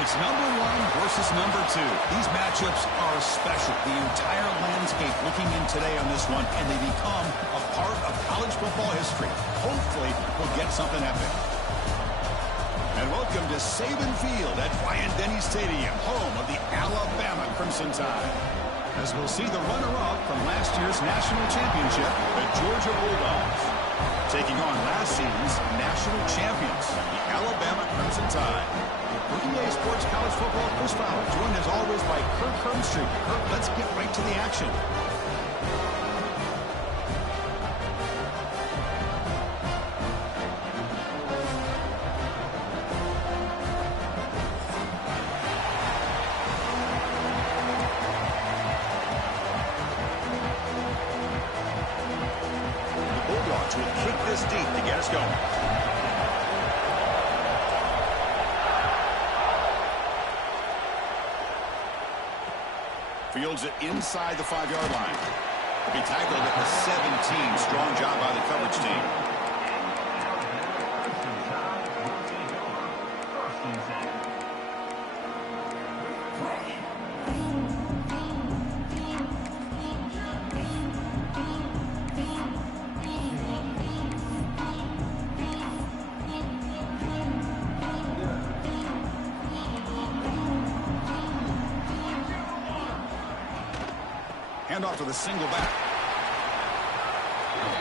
It's number one versus number two. These matchups are special. The entire landscape looking in today on this one, and they become a part of college football history. Hopefully, we'll get something epic. And welcome to Saban Field at R2NC Stadium, home of the Alabama Crimson Tide. As we'll see the runner-up from last year's national championship, the Georgia Bulldogs, taking on last season's national champions, the Alabama Crimson Tide. For EA Sports College Football, Chris Fowler, joined as always by Kirk Hermstreet. Kirk, let's get right to the action. The Bulldogs will kick this deep to get us going. Fields it inside the 5-yard line. He'll be tackled at the 17. Strong job by the coverage team. Handoff to the single back.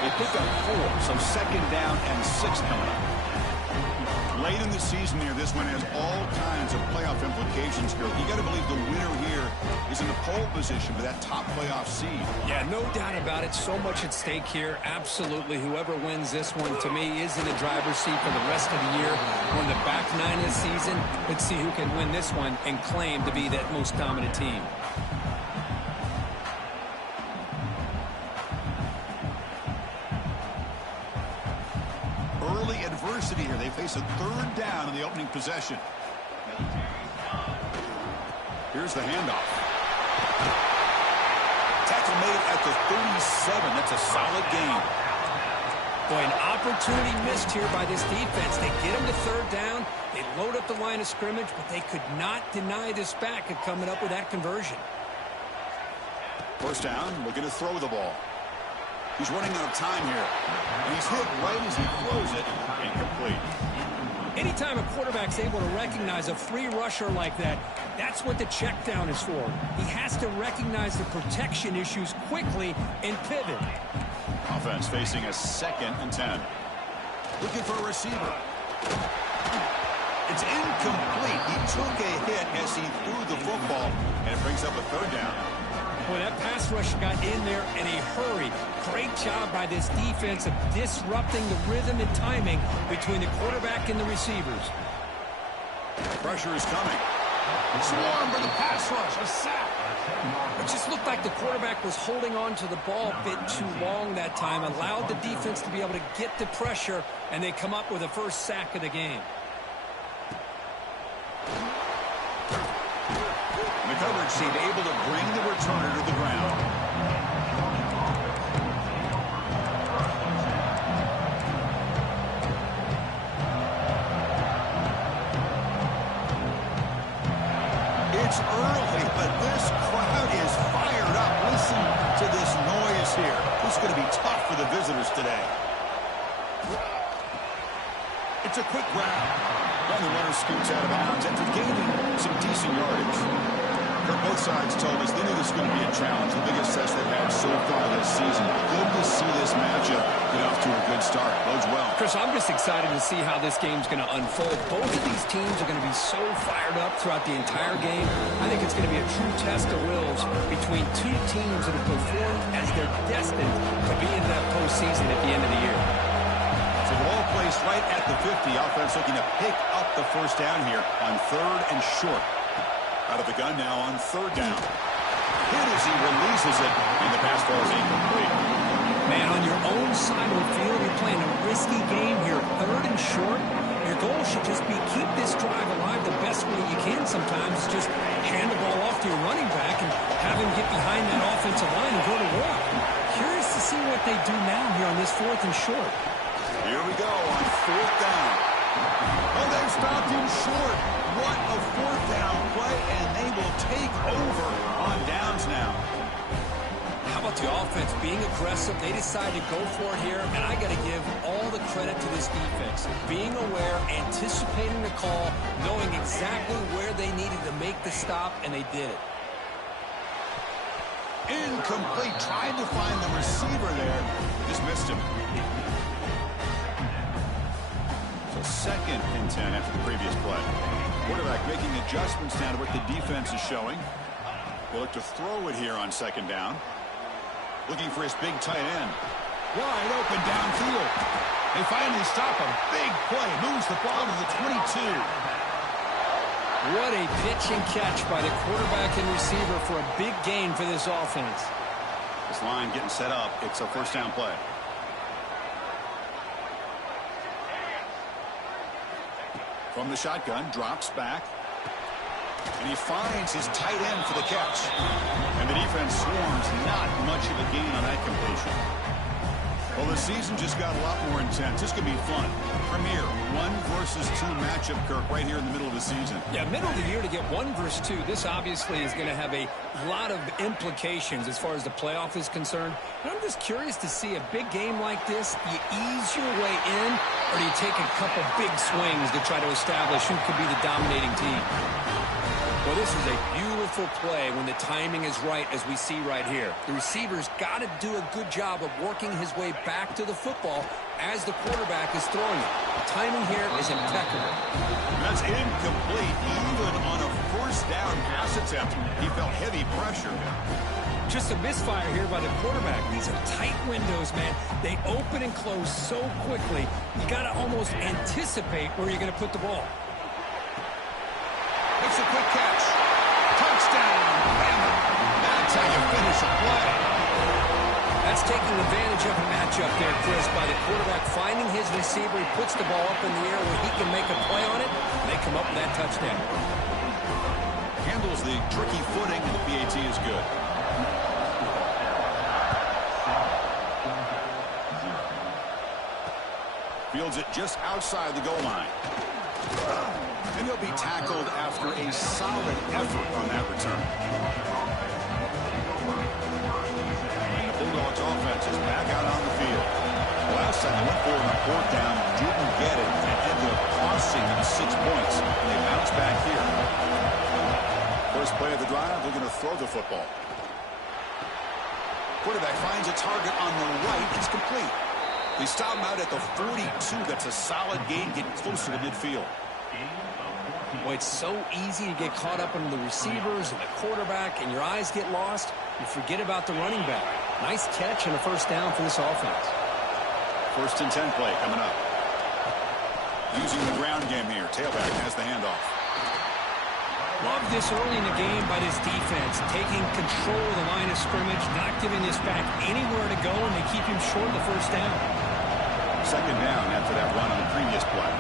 They pick up 4, so second down and 6 coming up. Late in the season here, this one has all kinds of playoff implications here. You got to believe the winner here is in the pole position for that top playoff seed. Yeah, no doubt about it. So much at stake here. Absolutely. Whoever wins this one, to me, is in the driver's seat for the rest of the year. We're in the back 9 of the season. Let's see who can win this one and claim to be that most dominant team. Early adversity here. They face a third down in the opening possession. Here's the handoff. Tackle made at the 37. That's a solid gain. Boy, an opportunity missed here by this defense. They get him to third down. They load up the line of scrimmage, but they could not deny this back of coming up with that conversion. First down, looking to throw the ball. He's running out of time here. And he's hit right as he throws it. Incomplete. Anytime a quarterback's able to recognize a free rusher like that, that's what the check down is for. He has to recognize the protection issues quickly and pivot. Offense facing a 2nd and 10. Looking for a receiver. It's incomplete. He took a hit as he threw the football, and it brings up a third down. Boy, that pass rush got in there in a hurry. Great job by this defense of disrupting the rhythm and timing between the quarterback and the receivers. Pressure is coming. Swarm for the pass rush. A sack. It just looked like the quarterback was holding on to the ball a bit too long that time, allowed the defense to be able to get the pressure, and they come up with the first sack of the game. The coverage team able to bring the returner to the ground. It's early, but this crowd is fired up. Listen to this noise here. This is going to be tough for the visitors today. It's a quick grab. And the runner scoots out of bounds after gaining some decent yardage. Both sides told us they knew this was going to be a challenge, the biggest test they've had so far this season. Good to see this matchup get off to a good start. Bodes well. Chris, I'm just excited to see how this game's going to unfold. Both of these teams are going to be so fired up throughout the entire game. I think it's going to be a true test of wills between two teams that have performed as they're destined to be in that postseason at the end of the year. So the ball placed right at the 50. Offense looking to pick up the first down here on 3rd and short. Out of the gun now on 3rd down. Hit as he releases it, and the pass ball is incomplete. Man, on your own side of the field, you're playing a risky game here. 3rd and short. Your goal should just be keep this drive alive the best way you can sometimes. Just hand the ball off to your running back and have him get behind that offensive line and go to work. Curious to see what they do now here on this 4th and short. Here we go on 4th down. Oh, there's stopped him short. What a fourth down play, and they will take over on downs now. How about the offense being aggressive? They decided to go for it here, and I got to give all the credit to this defense. Being aware, anticipating the call, knowing exactly where they needed to make the stop, and they did it. Incomplete. Tried to find the receiver there. Just missed him. So 2nd and 10 after the previous play. Quarterback making adjustments down to what the defense is showing. They look to throw it here on 2nd down. Looking for his big tight end. Wide open downfield. They finally stop a big play. Moves the ball to the 22. What a pitch and catch by the quarterback and receiver for a big gain for this offense. This line getting set up. It's a first down play. From the shotgun, drops back. And he finds his tight end for the catch. And the defense swarms. Not much of a gain on that completion. Well, the season just got a lot more intense. This could be fun. Premier 1 versus 2 matchup, Kirk, right here in the middle of the season. Yeah, middle of the year to get 1 versus 2. This obviously is going to have a lot of implications as far as the playoff is concerned. And I'm just curious to see a big game like this. Do you ease your way in, or do you take a couple big swings to try to establish who could be the dominating team? Well, this is a beautiful play when the timing is right, as we see right here. The receiver's got to do a good job of working his way back to the football as the quarterback is throwing it. The timing here is impeccable. That's incomplete. Even on a first down pass attempt, he felt heavy pressure. Just a misfire here by the quarterback. These are tight windows, man. They open and close so quickly. You got to almost anticipate where you're going to put the ball. It's a quick catch. Touchdown. And that's how you finish a play. That's taking advantage of a matchup there, Chris, by the quarterback finding his receiver. He puts the ball up in the air where he can make a play on it. And they come up with that touchdown. Handles the tricky footing, and the PAT is good. Fields it just outside the goal line. And he'll be tackled after a solid effort on that return. And the Bulldogs offense is back out on the field. Last time they went for it on 4th down, didn't get it, and it ended up costing them 6 points. And they bounce back here. First play of the drive, they're going to throw the football. Quarterback finds a target on the right. It's complete. They stop him out at the 42. That's a solid gain, getting closer to midfield. Boy, it's so easy to get caught up in the receivers and the quarterback, and your eyes get lost. You forget about the running back. Nice catch and a first down for this offense. 1st and 10 play coming up. Using the ground game here. Tailback has the handoff. Love this early in the game by this defense, taking control of the line of scrimmage, not giving this back anywhere to go, and they keep him short of the first down. 2nd down after that run on the previous play.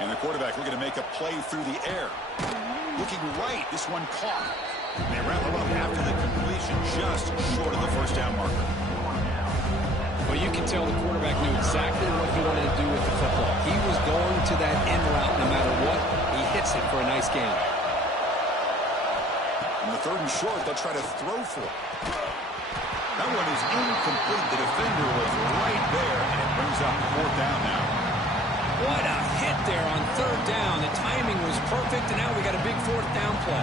And the quarterback looking to make a play through the air. Looking right. This one caught. And they wrap him up after the completion, just short of the first down marker. Well, you can tell the quarterback knew exactly what he wanted to do with the football. He was going to that end route no matter what. He hits it for a nice gain. On the 3rd and short, they'll try to throw for it. That one is incomplete. The defender was right there, and it brings up 4th down now. What a hit there on 3rd down. The timing was perfect, and now we got a big 4th down play.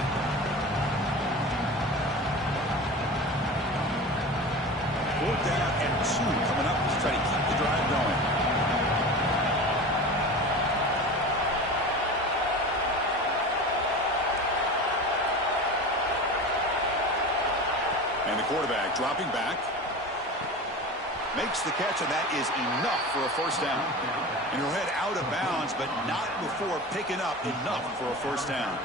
Fourth down and 2 coming up to try to keep the drive going. And the quarterback dropping back. Makes the catch, and that is enough for a first down. And he'll head out of bounds, but not before picking up enough for a first down.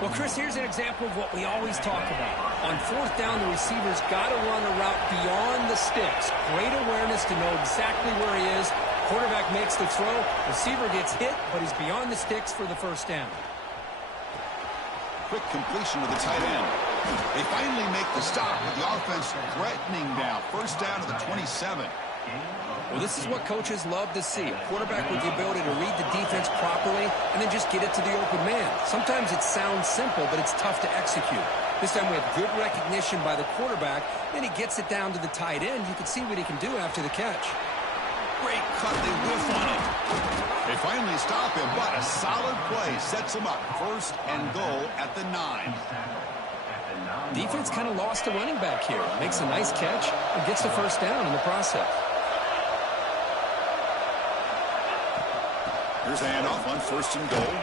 Well, Chris, here's an example of what we always talk about. On 4th down, the receiver's got to run a route beyond the sticks. Great awareness to know exactly where he is. Quarterback makes the throw. Receiver gets hit, but he's beyond the sticks for the first down. Quick completion with the tight end. They finally make the stop with the offense threatening now. First down to the 27. Well, this is what coaches love to see. A quarterback with the ability to read the defense properly and then just get it to the open man. Sometimes it sounds simple, but it's tough to execute. This time we have good recognition by the quarterback. Then he gets it down to the tight end. You can see what he can do after the catch. Great cut. They whiff on it. They finally stop him, but a solid play sets him up. First and goal at the 9. Defense kind of lost a running back here. Makes a nice catch and gets the first down in the process. Here's a handoff on first and goal.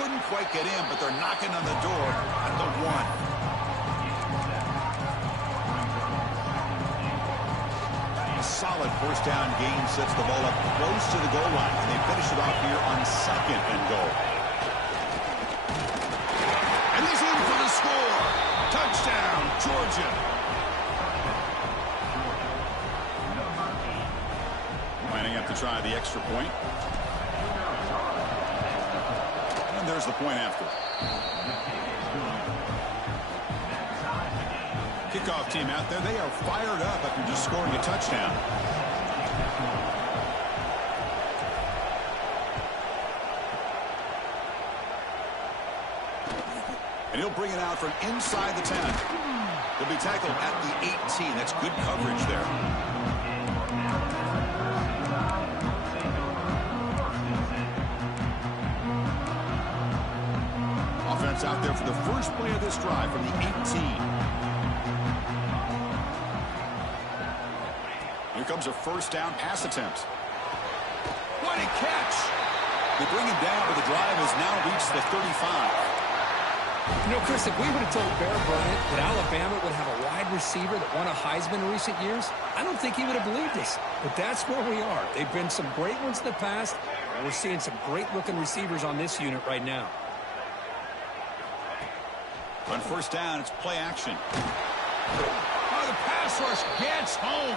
Couldn't quite get in, but they're knocking on the door at the 1. A solid first down gain sets the ball up close to the goal line, and they finish it off here on second and goal. And he's in for the score. Touchdown, Georgia. Lining up to try the extra point. And there's the point after. Kickoff team out there. They are fired up after just scoring a touchdown. And he'll bring it out from inside the 10. He'll be tackled at the 18. That's good coverage there. Offense out there for the first play of this drive from the 18. Here comes a first down pass attempt. What a catch! They bring him down, but the drive has now reached the 35. You know, Chris, if we would have told Bear Bryant that Alabama would have a wide receiver that won a Heisman in recent years, I don't think he would have believed us. But that's where we are. They've been some great ones in the past, and we're seeing some great-looking receivers on this unit right now. On first down, it's play action. Oh, the pass rush gets home.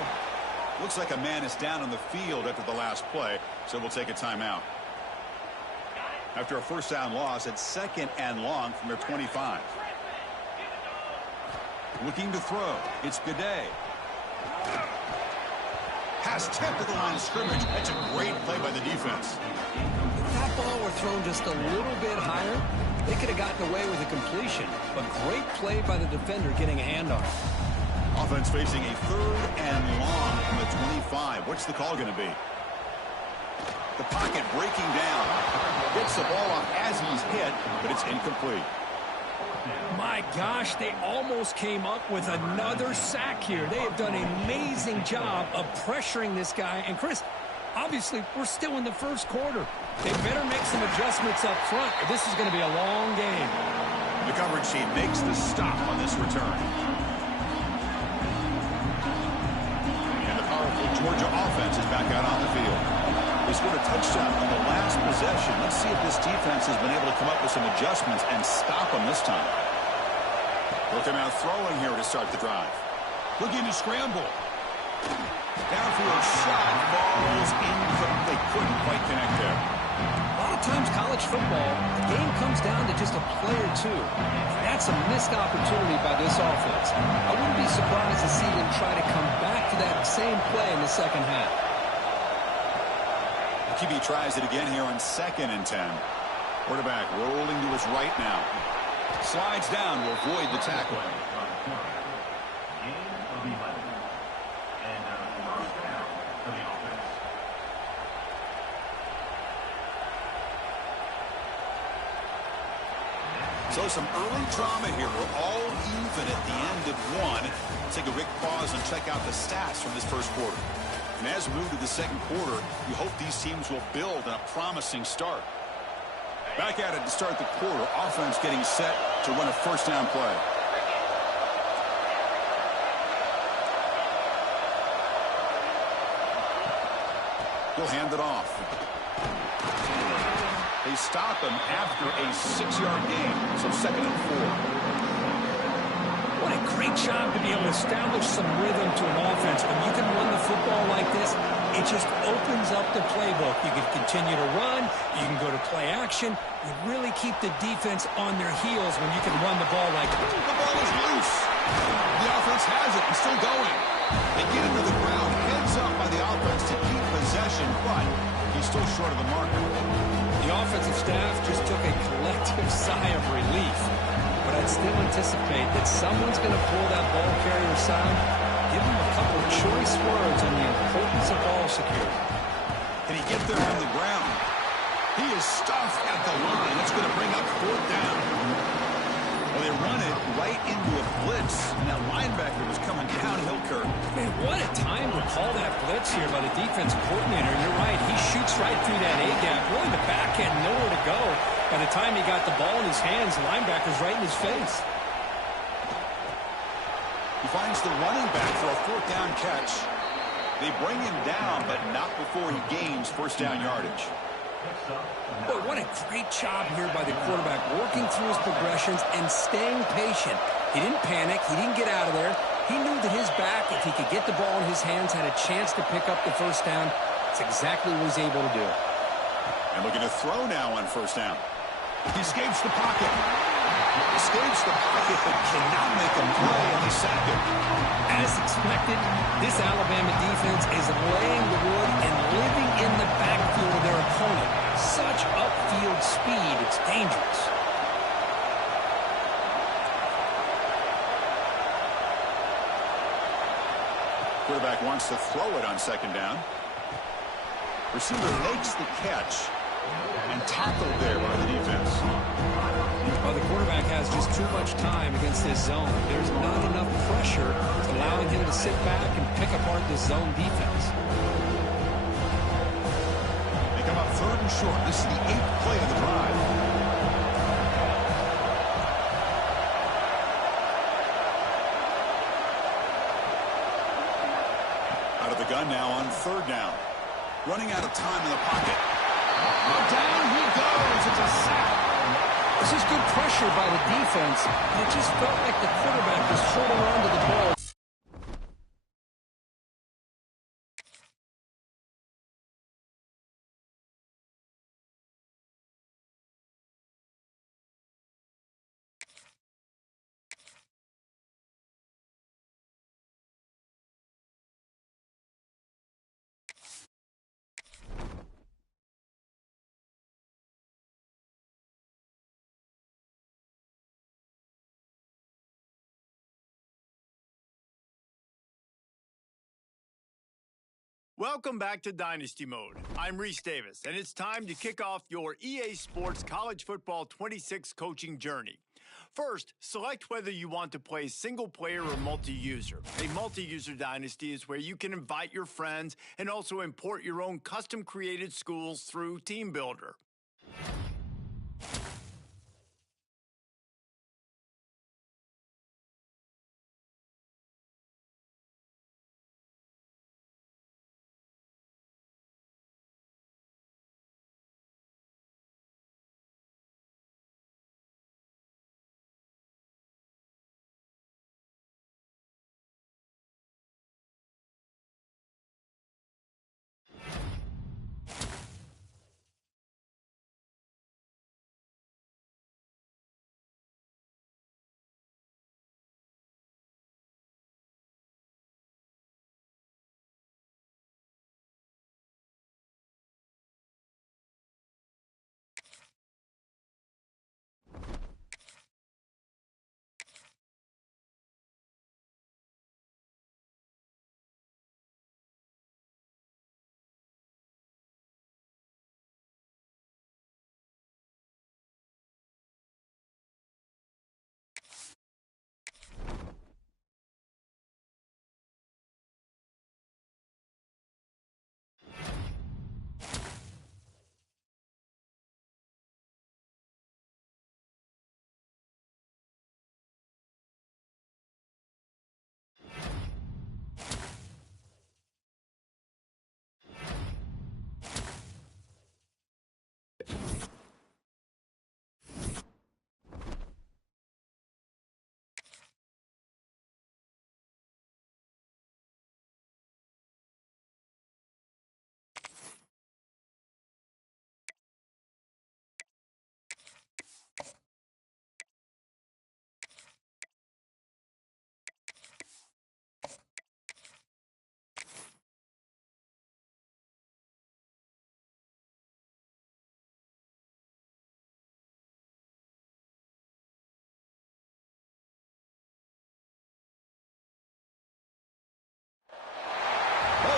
Looks like a man is down on the field after the last play, so we'll take a timeout. After a first down loss at second and long from their 25. Looking to throw. It's Gaudet. Pass tipped to the line of scrimmage. That's a great play by the defense. If that ball were thrown just a little bit higher, they could have gotten away with a completion. But great play by the defender getting a hand on it. Offense facing a third and long from the 25. What's the call going to be? The pocket breaking down. Gets the ball off as he's hit, but it's incomplete. My gosh, they almost came up with another sack here. They have done an amazing job of pressuring this guy. And, Chris, obviously, we're still in the first quarter. They better make some adjustments up front, or this is going to be a long game. The coverage team makes the stop on this return. And the powerful Georgia offense is back out on the field. They scored a touchdown on the last possession. Let's see if this defense has been able to come up with some adjustments and stop them this time. They'll come out throwing here to start the drive. Looking to scramble. Downfield shot falls incomplete. Couldn't quite connect there. A lot of times college football, the game comes down to just a play or two. And that's a missed opportunity by this offense. I wouldn't be surprised to see them try to come back to that same play in the second half. QB tries it again here on second and 10. Quarterback rolling to his right now. Slides down to avoid the tackle. So some early drama here. We're all even at the end of one. Let's take a quick pause and check out the stats from this first quarter. And as we move to the second quarter, you hope these teams will build on a promising start. Back at it to start the quarter. Offense getting set to run a first down play. He'll hand it off. They stop him after a 6-yard gain, so second and 4. What a great job to be able to establish some rhythm to an offense. When you can run the football like this, it just opens up the playbook. You can continue to run. You can go to play action. You really keep the defense on their heels when you can run the ball like that. The ball is loose. The offense has it and still going. They get into the ground. Heads up by the offense to keep possession, but he's still short of the mark. The offensive staff just took a collective sigh of relief. But I'd still anticipate that someone's going to pull that ball carrier aside, give him a couple of choice words on the importance of ball security. Can he get there on the ground? He is stuffed at the line. It's going to bring up 4th down. Well, they run it right into a blitz, and that linebacker was coming downhill, Kurt. Man, what a time to call that blitz here by the defense coordinator. You're right. He shoots right through that A-gap. Really, the back had nowhere to go. By the time he got the ball in his hands, the linebacker's right in his face. He finds the running back for a 4th down catch. They bring him down, but not before he gains 1st down yardage. Boy, what a great job here by the quarterback, working through his progressions and staying patient. He didn't panic. He didn't get out of there. He knew that his back, if he could get the ball in his hands, had a chance to pick up the 1st down. That's exactly what he's able to do. And looking to throw now on 1st down. He escapes the pocket. Escapes the pocket, but cannot make a play, and they sack him. As expected, this Alabama defense is laying the wood and living in the backfield of their opponent. Such upfield speed, it's dangerous. Quarterback wants to throw it on 2nd down. Receiver makes the catch and tackled there by the defense. Well, the quarterback has just too much time against this zone. There's not enough pressure allowing him to sit back and pick apart this zone defense. They come up 3rd and short. This is the 8th play of the drive. Out of the gun now on 3rd down. Running out of time in the pocket. Down he goes. It's a sack. This is good pressure by the defense, and it just felt like the quarterback was holding on to the ball. Welcome back to Dynasty Mode. I'm Reese Davis, and it's time to kick off your EA Sports College Football 26 coaching journey. First, select whether you want to play single-player or multi-user. A multi-user dynasty is where you can invite your friends and also import your own custom-created schools through Team Builder.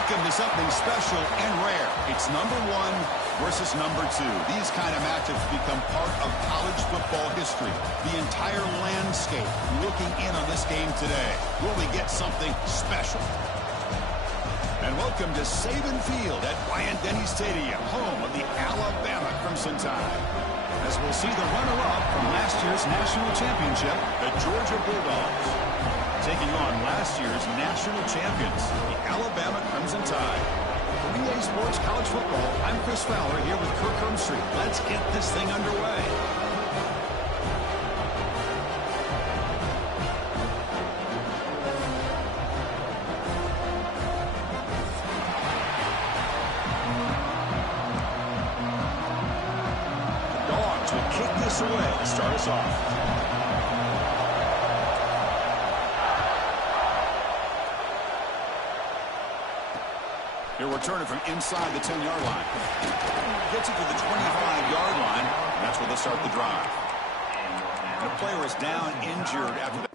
Welcome to something special and rare. It's number 1 versus number 2. These kind of matchups become part of college football history. The entire landscape looking in on this game today. Will we get something special? And welcome to Saban Field at Bryant-Denny Stadium, home of the Alabama Crimson Tide. As we'll see the runner-up from last year's national championship, the Georgia Bulldogs, taking on last year's national champions, the Alabama Crimson Tide. For EA Sports College Football, I'm Chris Fowler here with Kirk Hermstreet. Let's get this thing underway. The Dogs will kick this away to start us off. He'll return it from inside the 10-yard line. Gets it to the 25-yard line. And that's where they'll start the drive. And the player is down injured after that.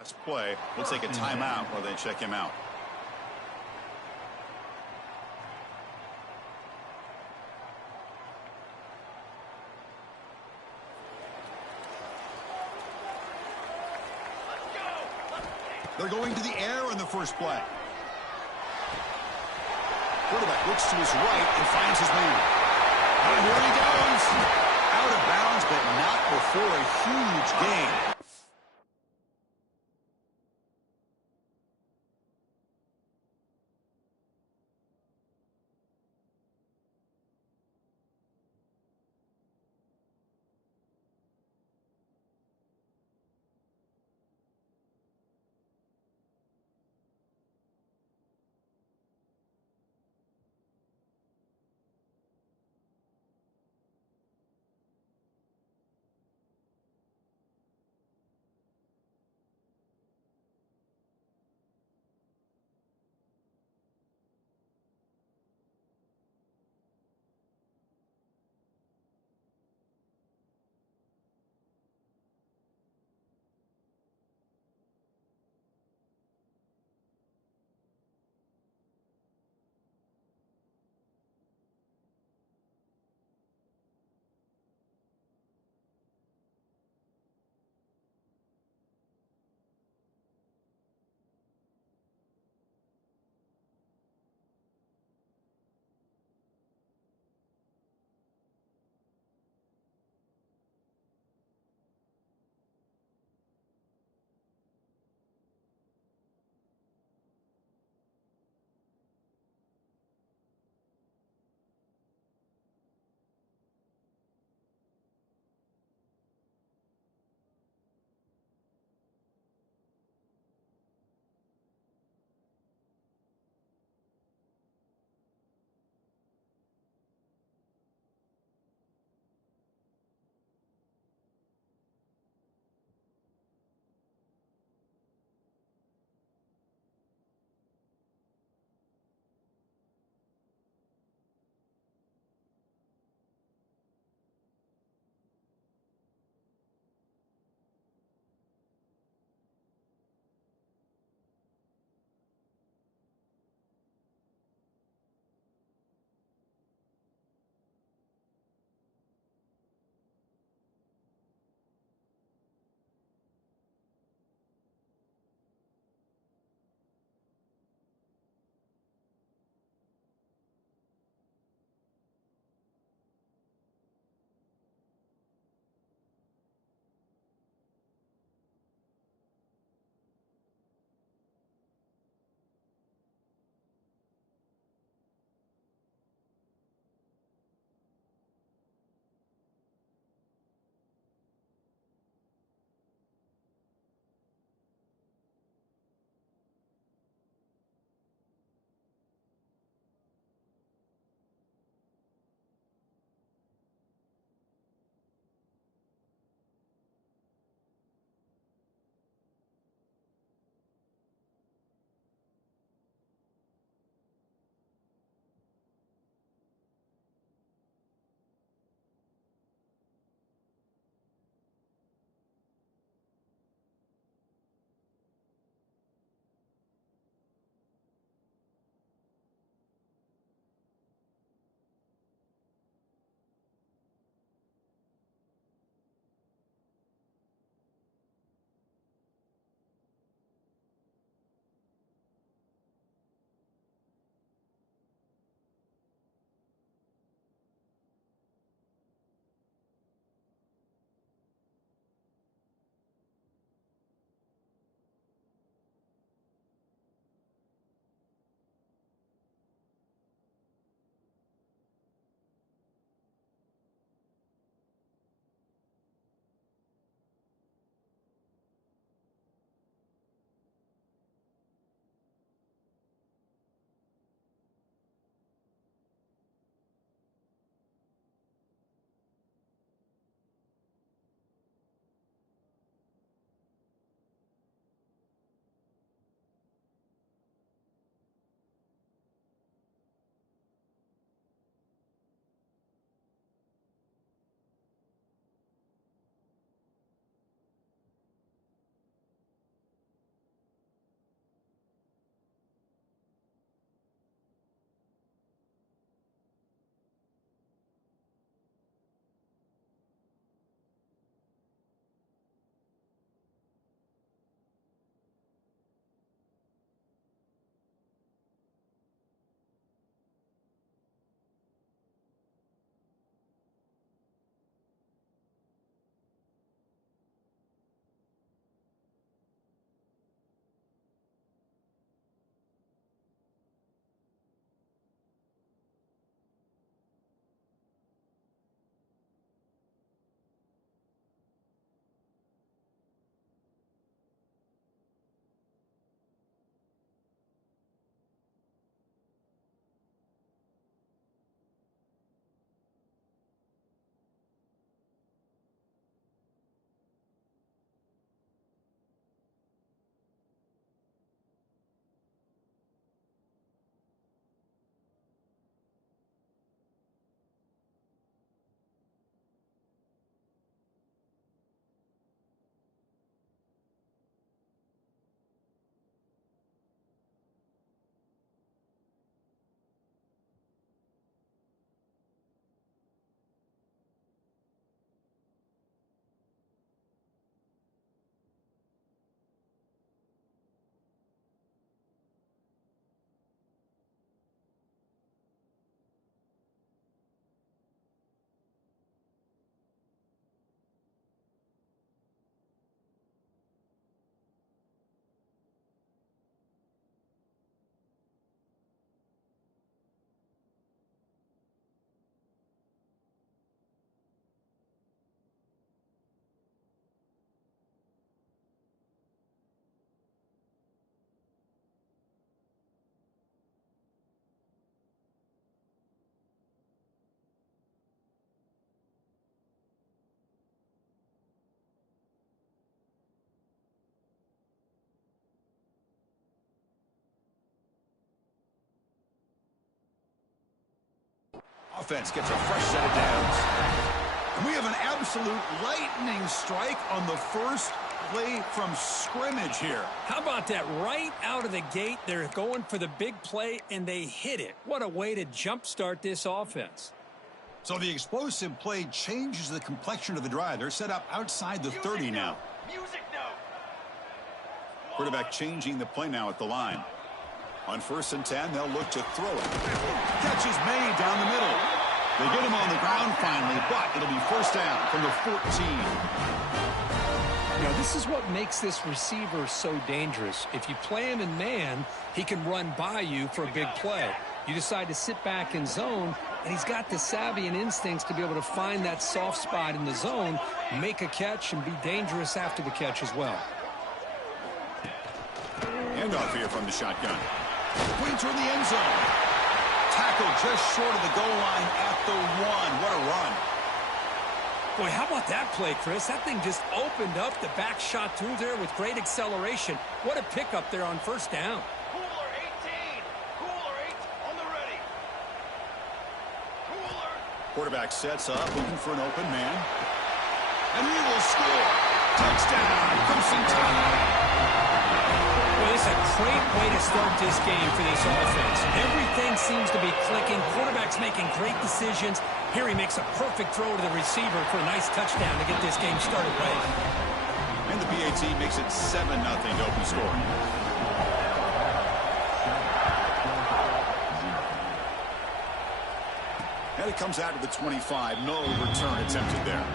Last play, we'll take a timeout while they check him out. They're going to the air on the first play. Quarterback looks to his right and finds his man. And here he goes. Out of bounds, but not before a huge gain. offense gets a fresh set of downs. And we have an absolute lightning strike on the first play from scrimmage here. How about that? Right out of the gate, they're going for the big play, and they hit it. What a way to jumpstart this offense. So the explosive play changes the complexion of the drive. They're set up outside the 30 now. Quarterback changing the play now at the line. On 1st and 10, they'll look to throw it. Catch is made down the middle. They get him on the ground finally, but it'll be first down from the 14. Now, this is what makes this receiver so dangerous. If you play him in man, he can run by you for a big play. You decide to sit back in zone, and he's got the savvy and instincts to be able to find that soft spot in the zone, make a catch, and be dangerous after the catch as well. Handoff here from the shotgun. Going toward the end zone. Tackle just short of the goal line at the 1. What a run. Boy, how about that play, Chris? That thing just opened up. The back shot through there with great acceleration. What a pickup there on first down. Cooler 18. Cooler 8 on the ready. Cooler. Quarterback sets up, looking for an open man. And he will score. Touchdown. Crimson Tide. Well, it's a great way to start this game for this offense. Everything seems to be clicking. Quarterback's making great decisions. Here he makes a perfect throw to the receiver for a nice touchdown to get this game started right. And the PAT makes it 7-0 to open scoring. And it comes out to the 25. No return attempted there.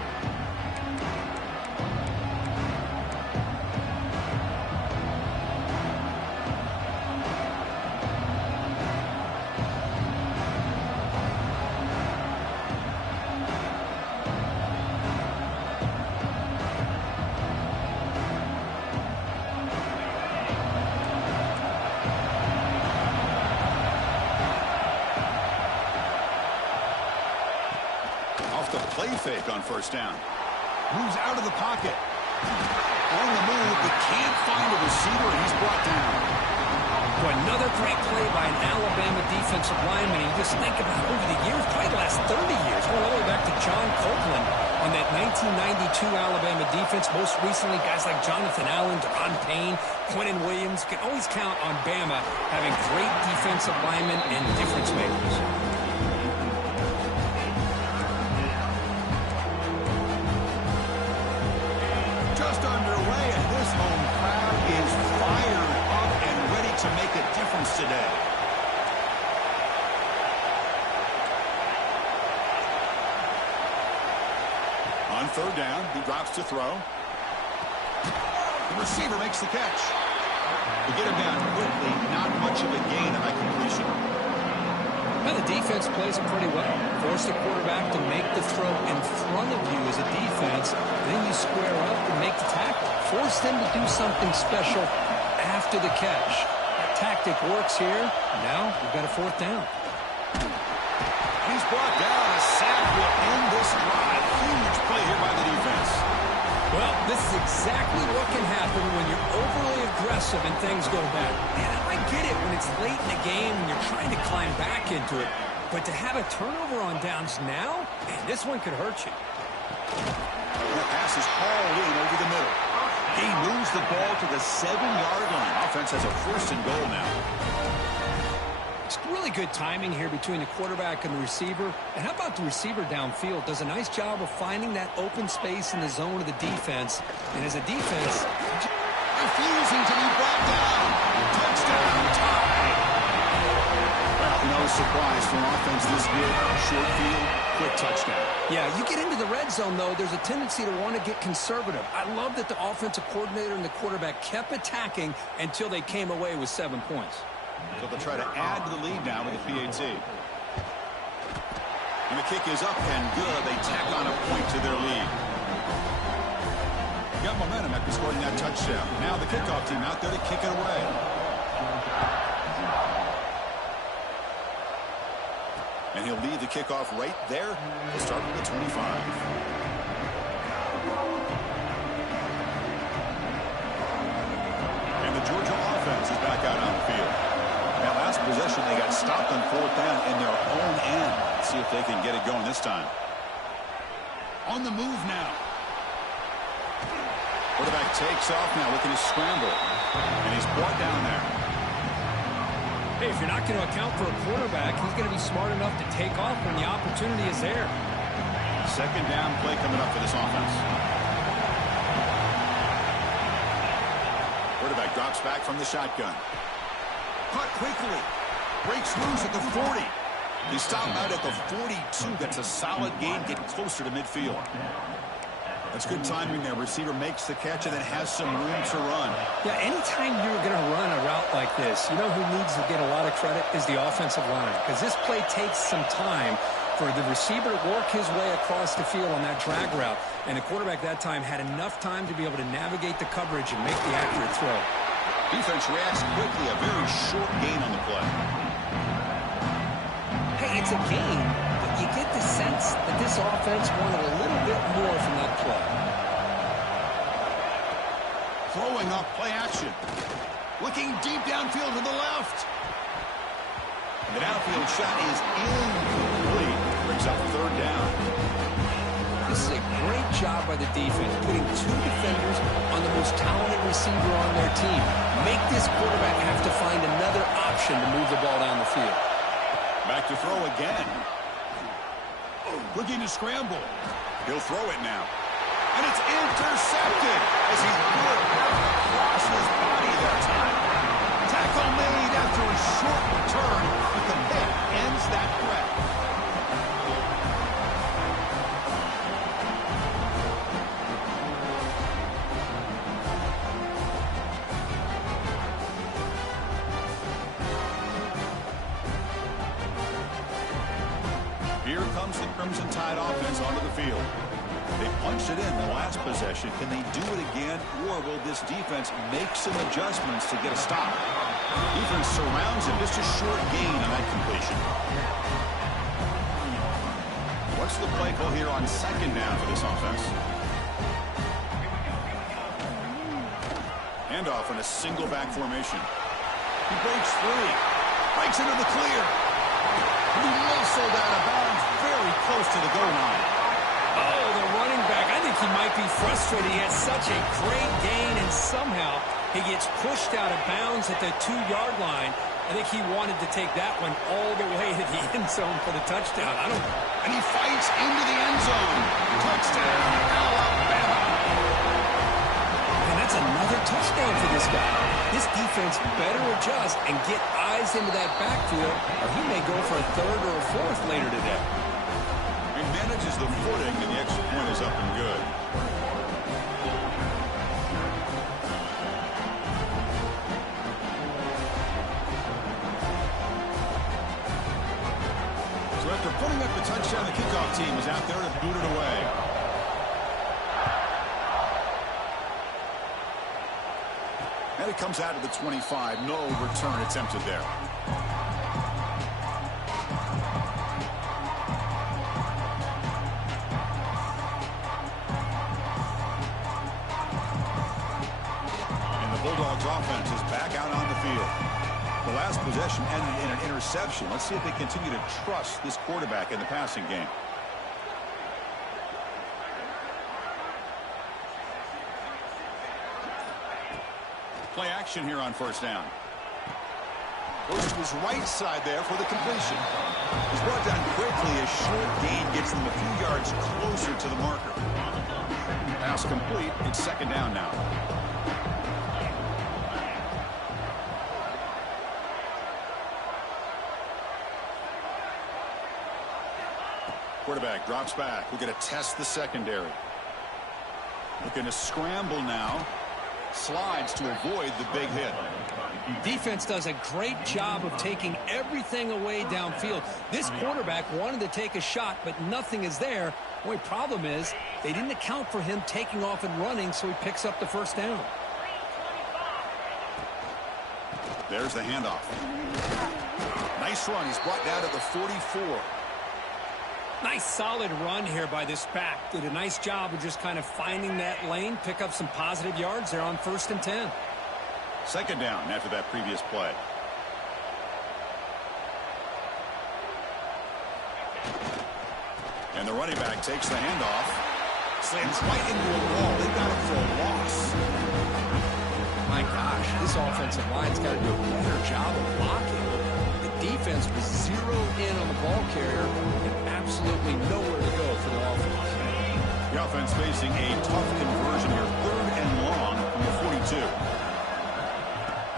Play fake on first down. Moves out of the pocket. On the move, but can't find a receiver, and he's brought down. Well, another great play by an Alabama defensive lineman. You just think about over the years, probably the last 30 years, going all the way back to John Copeland on that 1992 Alabama defense. Most recently, guys like Jonathan Allen, Devon Payne, Quentin Williams. You can always count on Bama having great defensive linemen and difference makers. Underway, and this home crowd is fired up and ready to make a difference today. On third down, he drops to throw. The receiver makes the catch. We get him down quickly, not much of a gain on that completion. Now the defense plays it pretty well. Force the quarterback to make the throw in front of you as a defense. Then you square up and make the tackle. Force them to do something special after the catch. That tactic works here. Now we've got a fourth down. He's brought down. A sack will end this drive. Huge play here by the defense. Well, this is exactly what can happen when you're overly aggressive and things go bad. And I get it when it's late in the game and you're trying to climb back into it. But to have a turnover on downs now, man, this one could hurt you. That pass is hauled in over the middle. He moves the ball to the 7-yard line. Offense has a first and goal now. It's really good timing here between the quarterback and the receiver. And how about the receiver downfield? Does a nice job of finding that open space in the zone of the defense. And as a defense, refusing to be brought down. Touchdown, tie. Well, no surprise for offense this good. Short field, quick touchdown. Yeah, you get into the red zone, though, there's a tendency to want to get conservative. I love that the offensive coordinator and the quarterback kept attacking until they came away with 7 points. So they'll try to add to the lead now with the PAT. And the kick is up and good. They tack on a point to their lead. Got momentum after scoring that touchdown. Now the kickoff team out there to kick it away. And he'll lead the kickoff right there to start with the 25. And the Georgia offense is back out on the field. That last possession, they got stopped on fourth down in their own end. Let's see if if they can get it going this time. On the move now. Quarterback takes off now, looking to scramble. And he's brought down there. Hey, if you're not going to account for a quarterback, he's going to be smart enough to take off when the opportunity is there. Second down play coming up for this offense. Quarterback drops back from the shotgun. Cut quickly. Breaks loose at the 40. He stopped out at the 42. That's a solid gain, getting closer to midfield. That's good timing there. Receiver makes the catch and then has some room to run. Yeah, anytime you're going to run a route like this, you know who needs to get a lot of credit is the offensive line. Because this play takes some time for the receiver to work his way across the field on that drag route. And the quarterback that time had enough time to be able to navigate the coverage and make the accurate throw. Defense reacts quickly. A very short gain on the play. Hey, it's a gain, but you get the sense that this offense wanted a little bit more from that play. Throwing up play action. Looking deep downfield to the left. The downfield shot is incomplete. Brings up third down. This is a great job by the defense, putting two defenders on the most talented receiver on their team. Make this quarterback have to find another option to move the ball down the field. Back to throw again. Looking to scramble. He'll throw it now. And it's intercepted as he threw it across his body that time. Tackle made after a short return, but the pick ends that threat. Here comes the Crimson Tide offense onto the field. They punched it in the last possession. Can they do it again, or will this defense make some adjustments to get a stop? Defense surrounds him. Just a short gain on that completion. What's the play call here on second down for this offense? Handoff in a single back formation. He breaks free. Breaks into the clear. He muscled out of bounds very close to the goal line. Oh, the running back. I think he might be frustrated. He has such a great gain, and somehow he gets pushed out of bounds at the 2-yard line. I think he wanted to take that one all the way to the end zone for the touchdown. And he fights into the end zone. Touchdown, Alabama. And that's another touchdown for this guy. This defense better adjust and get eyes into that backfield, or he may go for a third or a fourth later today. He manages the footing, and the extra point is up and good. So after putting up the touchdown, the kickoff team is out there to boot it away. And it comes out of the 25. No return attempted there. Bulldogs offense is back out on the field. The last possession ended in an interception. Let's see if they continue to trust this quarterback in the passing game. Play action here on first down. Goes to his right side there for the completion. He's brought down quickly. A short gain gets them a few yards closer to the marker. Pass complete. It's second down now. Quarterback drops back. We're going to test the secondary. Looking to scramble now. Slides to avoid the big hit. Defense does a great job of taking everything away downfield. This quarterback wanted to take a shot, but nothing is there. The only problem is they didn't account for him taking off and running, so he picks up the first down. There's the handoff. Nice run. He's brought down to the 44. Nice solid run here by this back. Did a nice job of just kind of finding that lane, pick up some positive yards there on 1st and 10. Second down after that previous play. And the running back takes the handoff. Slams right into a wall. They got it for a loss. My gosh, this offensive line's got to do a better job of blocking. The defense was zeroed in on the ball carrier and absolutely nowhere to go for the offense. The offense facing a tough conversion here. 3rd and long from the 42.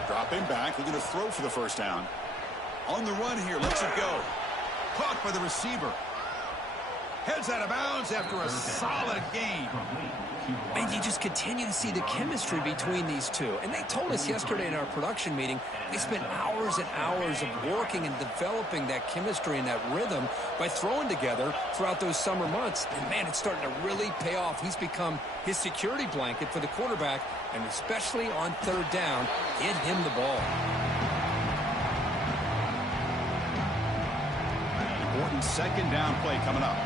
Dropping back, looking to throw for the first down. On the run here, lets it go. Caught by the receiver. Heads out of bounds after a solid gain. And you just continue to see the chemistry between these two. And they told us yesterday in our production meeting, they spent hours and hours of working and developing that chemistry and that rhythm by throwing together throughout those summer months. And, man, it's starting to really pay off. He's become his security blanket for the quarterback, and especially on 3rd down, get him the ball. Important 2nd down play coming up.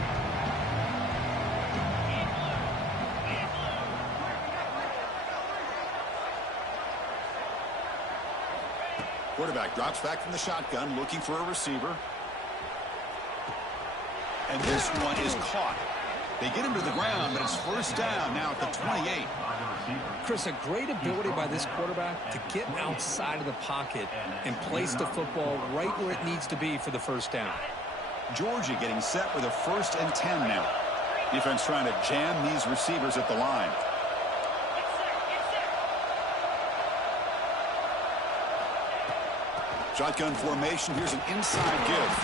Quarterback drops back from the shotgun, looking for a receiver. And this one is caught. They get him to the ground, but it's 1st down now at the 28. Chris, a great ability by this quarterback to get outside of the pocket and place the football right where it needs to be for the 1st down. Georgia getting set with a 1st and 10 now. Defense trying to jam these receivers at the line. Shotgun formation. Here's an inside give.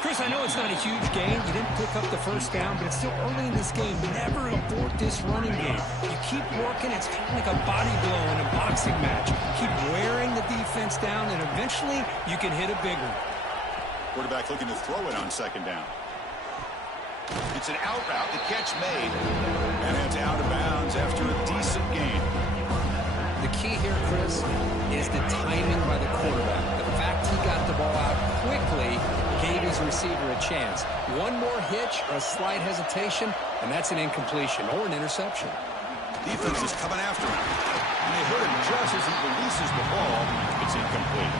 Chris, I know it's not a huge gain. You didn't pick up the 1st down, but it's still early in this game. Never abort this running game. You keep working. It's kind of like a body blow in a boxing match. Keep wearing the defense down, and eventually you can hit a big one. Quarterback looking to throw it on 2nd down. It's an out route. The catch made. And it's out of bounds after a decent gain. The key here, Chris, is the timing by the quarterback. The fact he got the ball out quickly gave his receiver a chance. One more hitch or a slight hesitation, and that's an incompletion or an interception. Defense is coming after him. And they hit him just as he releases the ball. It's incomplete.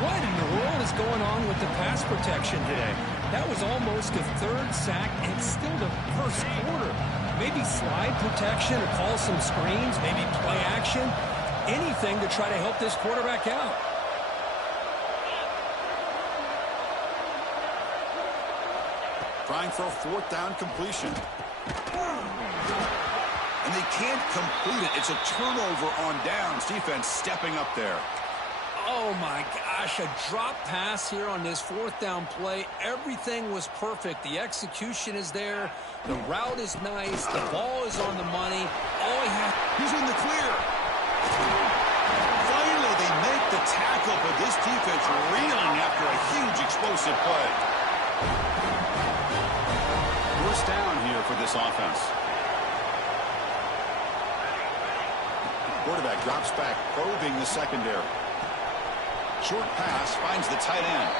What in the world is going on with the pass protection today? That was almost a 3rd sack, and it's still the 1st quarter. Maybe slide protection or call some screens, maybe play action, anything to try to help this quarterback out. Trying for a 4th down completion. And they can't complete it. It's a turnover on downs. Defense stepping up there. Oh, my gosh, a drop pass here on this 4th down play. Everything was perfect. The execution is there. The route is nice. The ball is on the money. All he has... He's in the clear. Finally, they make the tackle, but this defense reeling after a huge explosive play. 1st down here for this offense. Quarterback drops back, probing the secondary. Short pass finds the tight end.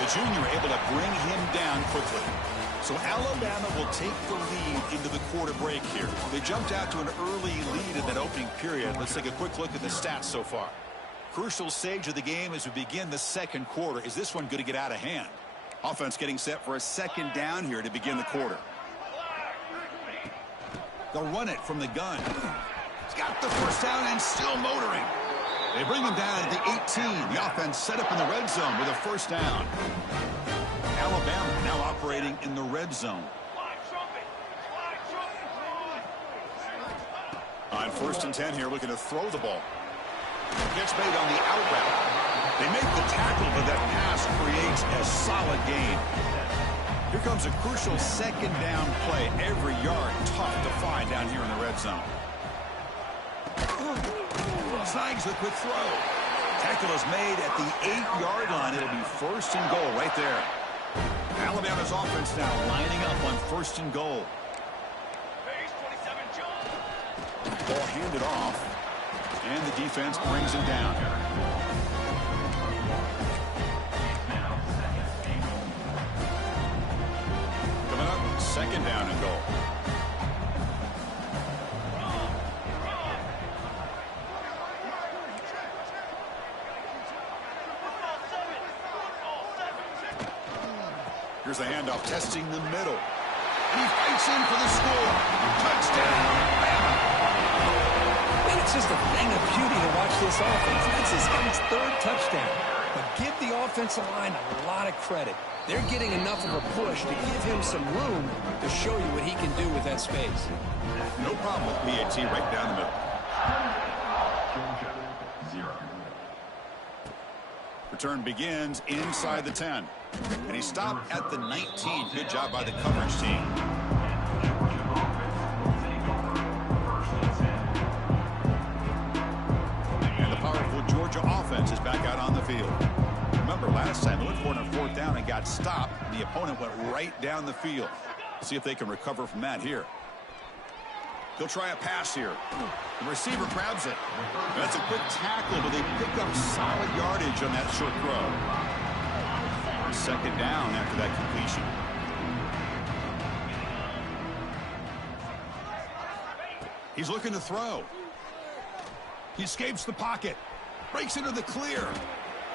The junior able to bring him down quickly. So Alabama will take the lead into the quarter break here. They jumped out to an early lead in that opening period. Let's take a quick look at the stats so far. Crucial stage of the game as we begin the 2nd quarter. Is this one going to get out of hand? Offense getting set for a 2nd down here to begin the quarter. They'll run it from the gun. He's got the 1st down and still motoring. They bring him down at the 18. The offense set up in the red zone with a 1st down. Alabama now operating in the red zone. On 1st and 10 here, looking to throw the ball. Gets made on the out route. They make the tackle, but that pass creates a solid gain. Here comes a crucial 2nd down play. Every yard tough to find down here in the red zone. Snags the quick throw. Tackle is made at the 8-yard line. It'll be 1st and goal right there. Alabama's offense now lining up on 1st and goal. Ball handed off. And the defense brings him down. Coming up, 2nd down and goal. Here's the handoff, testing the middle. And he fights in for the score. Touchdown, Alabama. And it's just a thing of beauty to watch this offense. That's this guy's third touchdown. But give the offensive line a lot of credit. They're getting enough of a push to give him some room to show you what he can do with that space. No problem with PAT right down the middle. Return begins inside the 10. And he stopped at the 19. Good job by the coverage team. And the powerful Georgia offense is back out on the field. Remember, last time they went for it on 4th down and got stopped, and the opponent went right down the field. See if they can recover from that here. He'll try a pass here. The receiver grabs it. That's a quick tackle, but they pick up solid yardage on that short throw. 2nd down after that completion. He's looking to throw. He escapes the pocket. Breaks into the clear.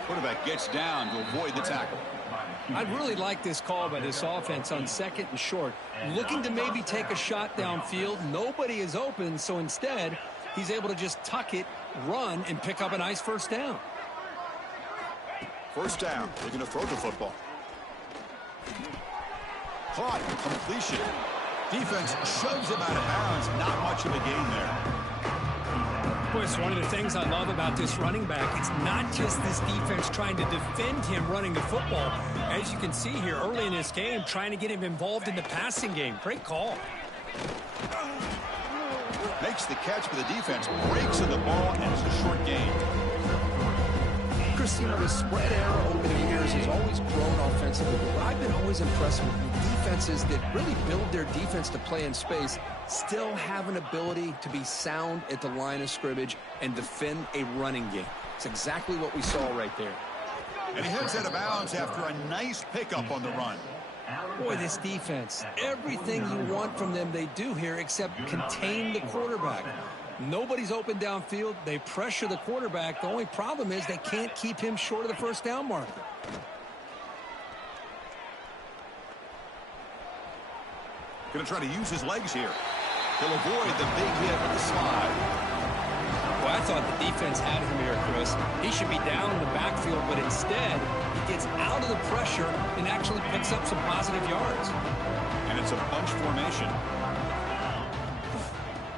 Quarterback gets down to avoid the tackle. I really like this call by this offense on 2nd and short. Looking to maybe take a shot downfield. Nobody is open, so instead, he's able to just tuck it, run, and pick up a nice 1st down. 1st down. Looking to throw the football. Caught. Completion. Defense shoves him out of bounds. Not much of a gain there. Boy, it's one of the things I love about this running back. It's not just this defense trying to defend him running the football. As you can see here early in this game, trying to get him involved in the passing game. Great call. Makes the catch for the defense. Breaks in the ball, and it's a short gain. Chris, you know, the spread era over the years has always grown offensively. But I've been always impressed with defenses that really build their defense to play in space, still have an ability to be sound at the line of scrimmage and defend a running game. It's exactly what we saw right there. And he heads out of bounds after a nice pickup on the run. Boy, this defense, everything you want from them they do here except contain the quarterback. Nobody's open downfield. They pressure the quarterback. The only problem is they can't keep him short of the 1st down marker. Going to try to use his legs here. He'll avoid the big hit with the slide. Well, I thought the defense had him here, Chris. He should be down in the backfield, but instead, he gets out of the pressure and actually picks up some positive yards. And it's a bunch formation.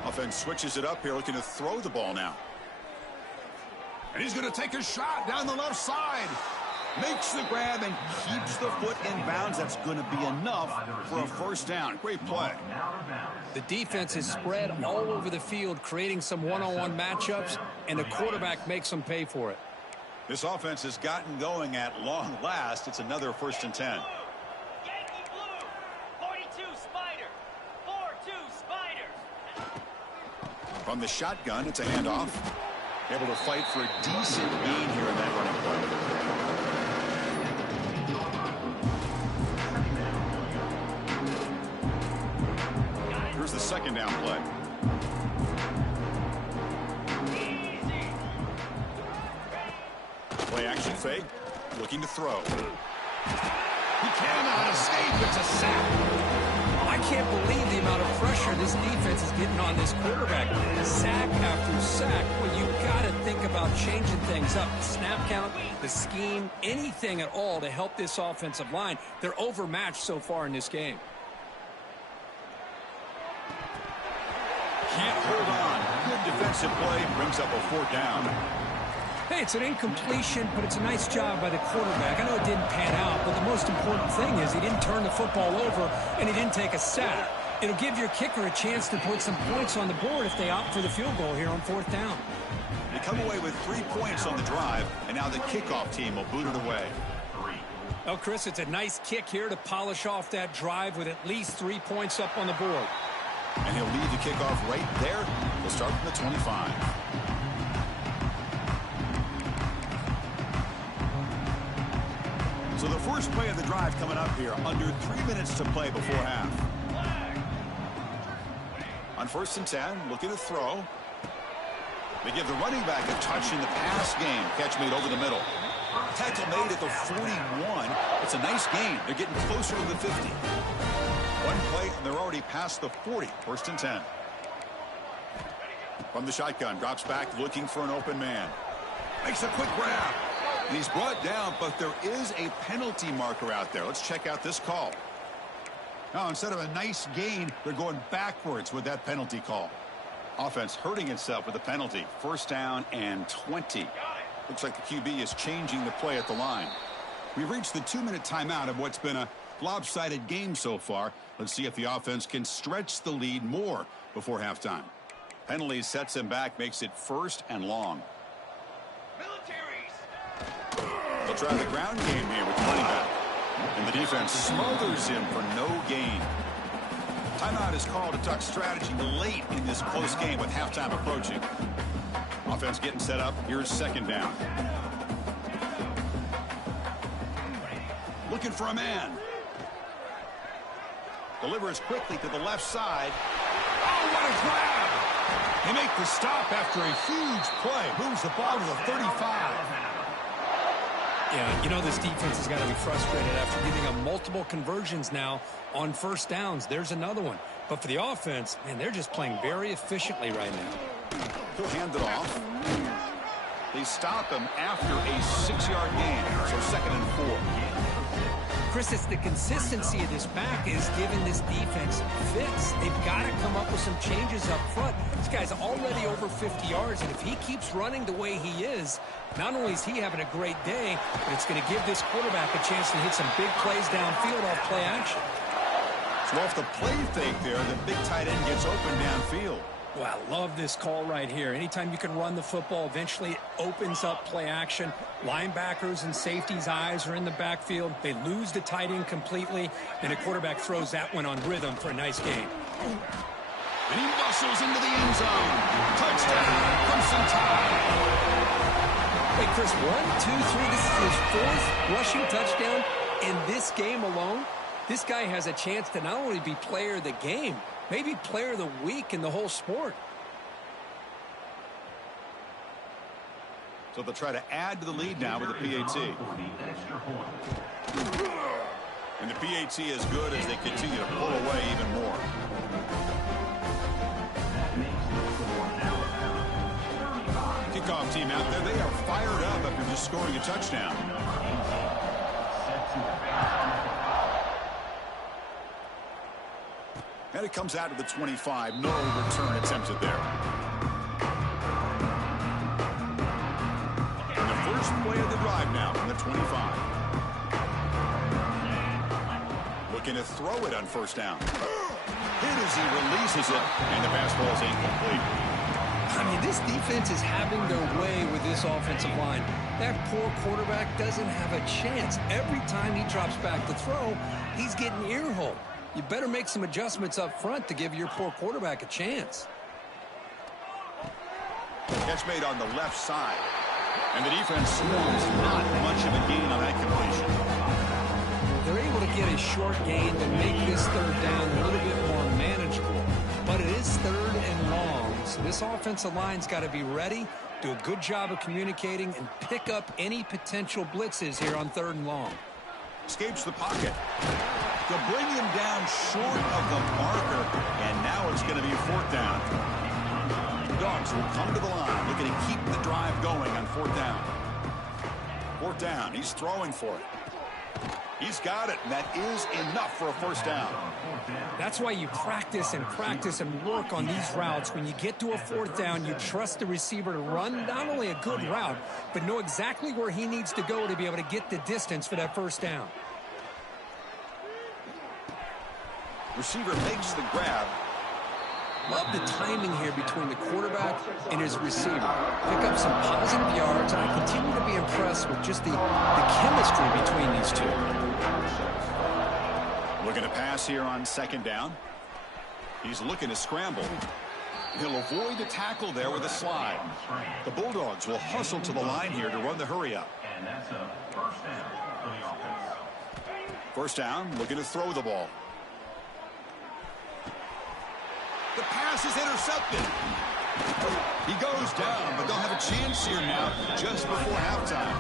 Offense switches it up here, looking to throw the ball now. And he's going to take a shot down the left side. Makes the grab and keeps the foot in bounds. That's going to be enough for a 1st down. Great play. The defense is spread all over the field, creating some one-on-one matchups, and the quarterback makes them pay for it. This offense has gotten going at long last. It's another 1st and 10. Yankee blue. 42 Spider. 4-2 Spider. From the shotgun, it's a handoff. Able to fight for a decent gain here in that running play. Here's the 2nd down play. Play action fake. Looking to throw. He cannot escape. It's a sack. I can't believe the amount of pressure this defense is getting on this quarterback. Sack after sack. Well, you got to think about changing things up. The snap count, the scheme, anything at all to help this offensive line. They're overmatched so far in this game. Can't hold on. Good defensive play. Brings up a 4th down. Hey, it's an incompletion, but it's a nice job by the quarterback. I know it didn't pan out, but the most important thing is he didn't turn the football over and he didn't take a sack. It'll give your kicker a chance to put some points on the board if they opt for the field goal here on 4th down. They come away with 3 points on the drive, and now the kickoff team will boot it away. Oh, Chris, it's a nice kick here to polish off that drive with at least 3 points up on the board. And he'll lead the kickoff right there. We'll start from the 25. So the first play of the drive coming up here. Under 3 minutes to play before half. On 1st and 10, looking to throw. They give the running back a touch in the pass game. Catch made over the middle. Tackle made at the 41. It's a nice gain. They're getting closer to the 50. One play, and they're already past the 40. First and 10. From the shotgun, drops back, looking for an open man. Makes a quick grab. And he's brought down, but there is a penalty marker out there. Let's check out this call. Now, instead of a nice gain, they're going backwards with that penalty call. Offense hurting itself with the penalty. First down and 20. Looks like the QB is changing the play at the line. We've reached the 2-minute timeout of what's been a lopsided game so far. Let's see if the offense can stretch the lead more before halftime. Penalty sets him back, makes it first and long. They'll try the ground game here with the running back. And the defense smothers him for no gain. Timeout is called to talk strategy late in this close game with halftime approaching. Offense getting set up. Here's second down. Looking for a man. Delivers quickly to the left side. Oh, what a grab! They make the stop after a huge play. Moves the ball to the 35. Yeah, you know this defense has got to be frustrated after giving up multiple conversions now on first downs. There's another one. But for the offense, man, they're just playing very efficiently right now. He'll hand it off. They stop him after a 6-yard gain. So second and 4. Chris, it's the consistency of this back is giving this defense fits. They've got to come up with some changes up front. This guy's already over 50 yards, and if he keeps running the way he is, not only is he having a great day, but it's going to give this quarterback a chance to hit some big plays downfield off play action. So off the play fake there, the big tight end gets open downfield. Well, I love this call right here. Anytime you can run the football, eventually it opens up play action. Linebackers and safeties' eyes are in the backfield. They lose the tight end completely, and a quarterback throws that one on rhythm for a nice gain. And he muscles into the end zone. Touchdown, Crimson Tide. Hey, Chris, 1, 2, 3. This is his 4th rushing touchdown in this game alone. This guy has a chance to not only be player of the game, maybe player of the week in the whole sport. So they'll try to add to the lead now with the PAT. And the PAT is good as they continue to pull away even more. Kickoff team out there. They are fired up after just scoring a touchdown. And it comes out to the 25. No return attempted there. And the first play of the drive now from the 25. Looking to throw it on first down. Hit as he releases it, and the pass ball is incomplete. I mean, this defense is having their way with this offensive line. That poor quarterback doesn't have a chance. Every time he drops back to throw, he's getting earholed. You better make some adjustments up front to give your poor quarterback a chance. Catch made on the left side. And the defense scores not much of a gain on that completion. They're able to get a short gain to make this third down a little bit more manageable. But it is third and long, so this offensive line's got to be ready, do a good job of communicating, and pick up any potential blitzes here on third and long. Escapes the pocket. They'll bring him down short of the marker, and now it's going to be a fourth down. Dogs will come to the line, looking to keep the drive going on fourth down. Fourth down, he's throwing for it. He's got it, and that is enough for a first down. That's why you practice and work on these routes. When you get to a fourth down, you trust the receiver to run not only a good route, but know exactly where he needs to go to be able to get the distance for that first down. Receiver makes the grab. Love the timing here between the quarterback and his receiver. Pick up some positive yards, and I continue to be impressed with just the chemistry between these two. Looking to pass here on second down. He's looking to scramble. He'll avoid the tackle there with a slide. The Bulldogs will hustle to the line here to run the hurry up. And that's a first down for the offense. First down, looking to throw the ball. The pass is intercepted. He goes down, but they'll have a chance here now just before halftime.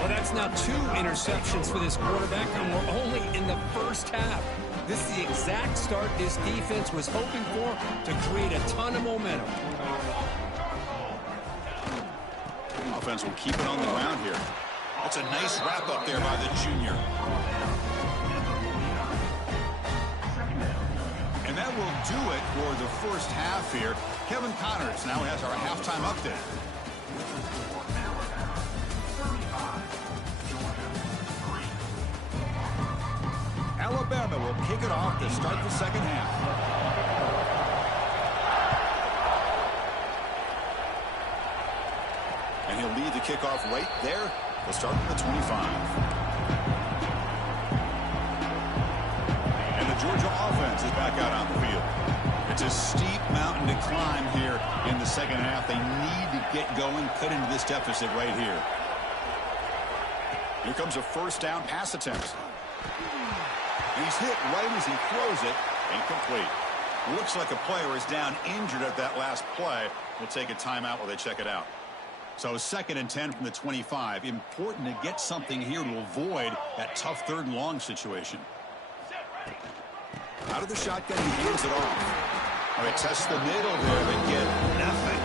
Well, that's now 2 interceptions for this quarterback, and we're only in the first half. This is the exact start this defense was hoping for to create a ton of momentum. Offense will keep it on the ground here. That's a nice wrap up there by the junior. And that will do it for the first half here. Kevin Connors now has our halftime update. Alabama will kick it off to start the second half. And he'll lead the kickoff right there. They'll start at the 25. And the Georgia offense is back out on the field. It's a steep mountain to climb here in the second half. They need to get going, cut into this deficit right here. Here comes a first down pass attempt. And he's hit right as he throws it. Incomplete. Looks like a player is down injured at that last play. We'll take a timeout while they check it out. So 2nd and 10 from the 25. Important to get something here to avoid that tough 3rd and long situation. Out of the shotgun, he hands it off. They test the middle there, but get nothing.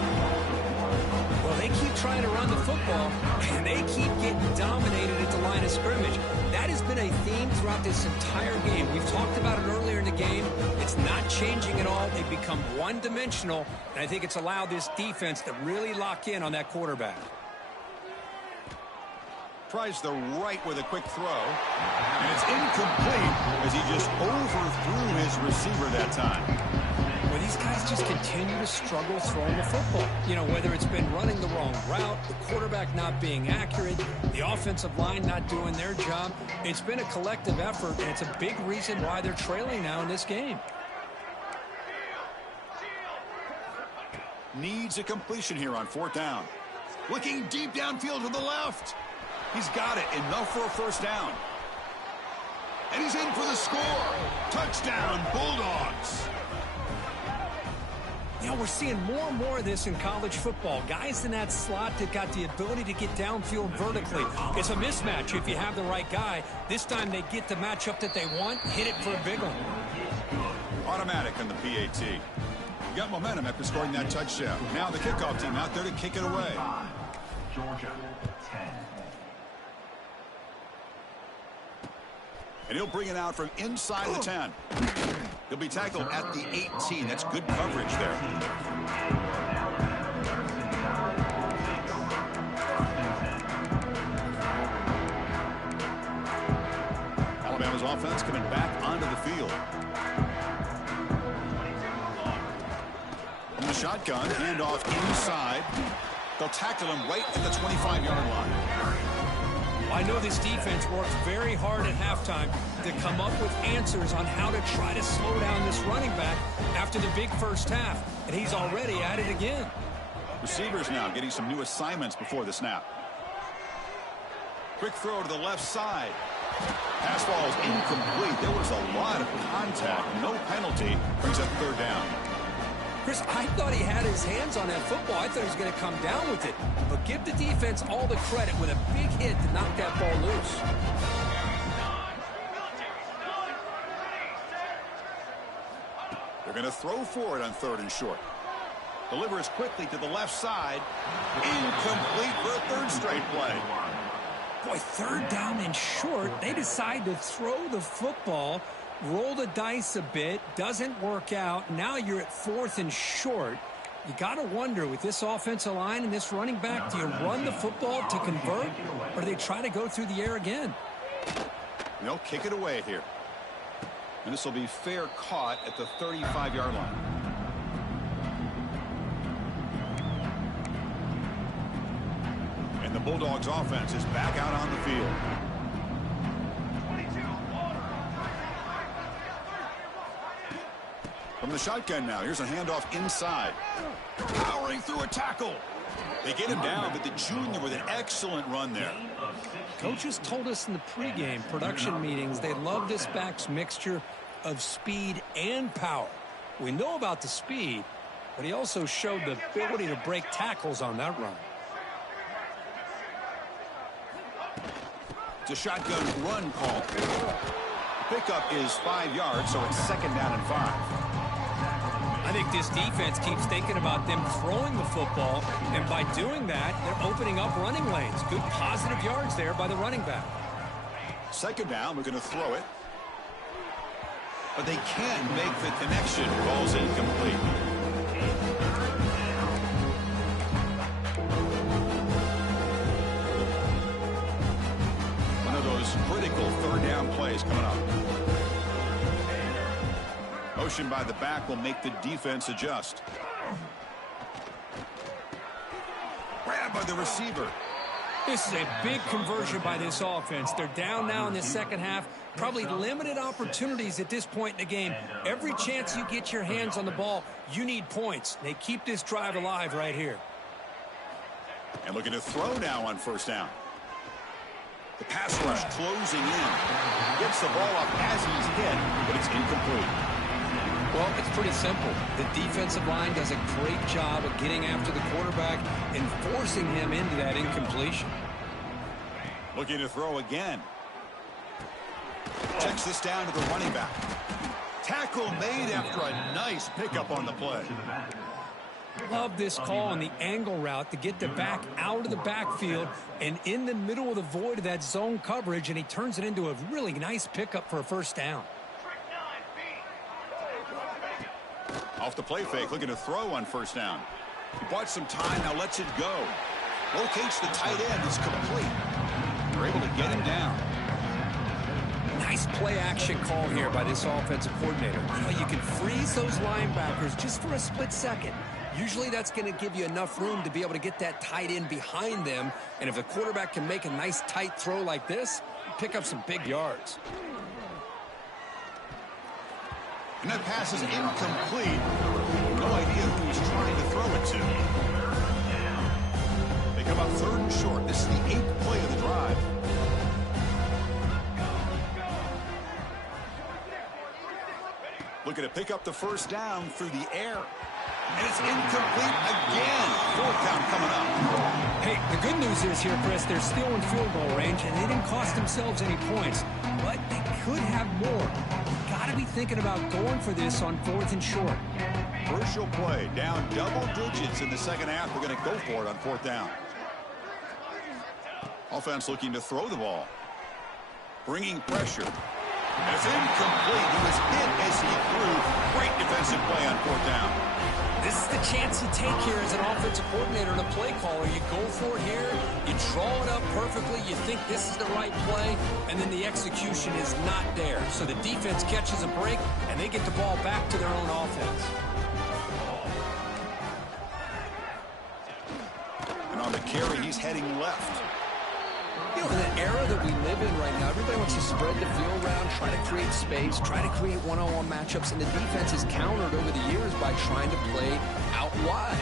Well, they keep trying to run the football, and they keep getting dominated at the line of scrimmage. That has been a theme throughout this entire game. We've talked about it earlier in the game. It's not changing at all. They've become one-dimensional, and I think it's allowed this defense to really lock in on that quarterback. Tries the right with a quick throw, and it's incomplete as he just overthrew his receiver that time. Well, these guys just continue to struggle throwing the football. You know, whether it's been running the wrong route, the quarterback not being accurate, the offensive line not doing their job. It's been a collective effort, and it's a big reason why they're trailing now in this game. Needs a completion here on 4th down. Looking deep downfield to the left. He's got it. Enough for a first down. And he's in for the score. Touchdown, Bulldogs. You know, we're seeing more and more of this in college football. Guys in that slot that got the ability to get downfield vertically. It's a mismatch if you have the right guy. This time they get the matchup that they want, hit it for a big one. Automatic on the PAT. Got momentum after scoring that touchdown. Now the kickoff team out there to kick it away. Georgia 10. And he'll bring it out from inside the 10. He'll be tackled at the 18. That's good coverage there. Alabama's offense coming back onto the field. From the shotgun, handoff inside. They'll tackle him right at the 25-yard line. I know this defense worked very hard at halftime to come up with answers on how to try to slow down this running back after the big first half, and he's already at it again. Receivers now getting some new assignments before the snap. Quick throw to the left side. Pass ball is incomplete. There was a lot of contact. No penalty. Brings up 3rd down. Chris, I thought he had his hands on that football. I thought he was going to come down with it. But give the defense all the credit with a big hit to knock that ball loose. They're going to throw for it on 3rd and short. Delivers quickly to the left side. Incomplete for a 3rd straight play. Boy, 3rd down and short. They decide to throw the football. Roll the dice a bit, doesn't work out. Now you're at 4th and short. You got to wonder, with this offensive line and this running back, do you run the football to convert, or do they try to go through the air again? They'll kick it away here. And this will be fair caught at the 35-yard line. And the Bulldogs offense is back out on the field. From the shotgun now, here's a handoff inside. Powering through a tackle. They get him down, but the junior with an excellent run there. Coaches told us in the pregame production meetings they love this back's mixture of speed and power. We know about the speed, but he also showed the ability to break tackles on that run. It's a shotgun run call. Pickup is 5 yards, so it's 2nd down and 5. I think this defense keeps thinking about them throwing the football, and by doing that, they're opening up running lanes. Good positive yards there by the running back. 2nd down, we're going to throw it. But they can't make the connection. Ball's incomplete. One of those critical 3rd down plays coming up. Motion by the back will make the defense adjust. Grab by the receiver. This is a big conversion by this offense. They're down now in the 2nd half. Probably limited opportunities at this point in the game. Every chance you get your hands on the ball, you need points. They keep this drive alive right here. And looking to throw now on 1st down. The pass rush closing in. Gets the ball up as he's hit, but it's incomplete. Well, it's pretty simple. The defensive line does a great job of getting after the quarterback and forcing him into that incompletion. Looking to throw again. Checks this down to the running back. Tackle made after a nice pickup on the play. Love this call on the angle route to get the back out of the backfield and in the middle of the void of that zone coverage, and he turns it into a really nice pickup for a 1st down. Off the play fake, looking to throw on 1st down. He bought some time, now lets it go. Locates the tight end, it's complete. They're able to get him down. Nice play action call here by this offensive coordinator. You know, you can freeze those linebackers just for a split second. Usually that's going to give you enough room to be able to get that tight end behind them. And if the quarterback can make a nice tight throw like this, pick up some big yards. And that pass is incomplete. No idea who he's trying to throw it to. They come up 3rd and short. This is the 8th play of the drive. Looking to pick up the 1st down through the air. And it's incomplete again. 4th down coming up. Hey, the good news is here, Chris, they're still in field goal range, and they didn't cost themselves any points. But they could have more. Got to be thinking about going for this on 4th and short. Crucial play. Down double digits in the 2nd half. We're going to go for it on 4th down. Offense looking to throw the ball. Bringing pressure. And it's incomplete. He was hit as he threw. Great defensive play on 4th down. This is the chance you take here as an offensive coordinator and a play caller. You go for it here, you draw it up perfectly, you think this is the right play, and then the execution is not there. So the defense catches a break, and they get the ball back to their own offense. And on the carry, he's heading left. You know, in the era that we live in right now, everybody wants to spread the field around, try to create space, try to create one-on-one matchups, and the defense is countered over the years by trying to play out wide.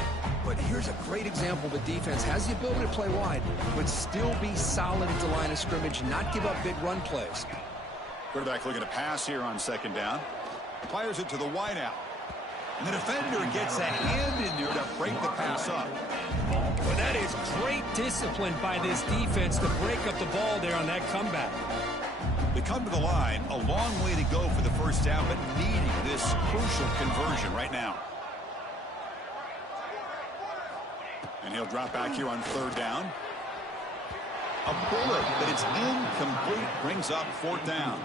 But here's a great example of a defense has the ability to play wide, but still be solid at the line of scrimmage, not give up big run plays. Quarterback looking to pass here on 2nd down. Fires it to the wideout. And the defender gets a hand in there to break the pass up. Well, that is great discipline by this defense to break up the ball there on that comeback. They come to the line, a long way to go for the 1st down, but needing this crucial conversion right now. And he'll drop back here on 3rd down. A bullet, but it's incomplete, brings up 4th down.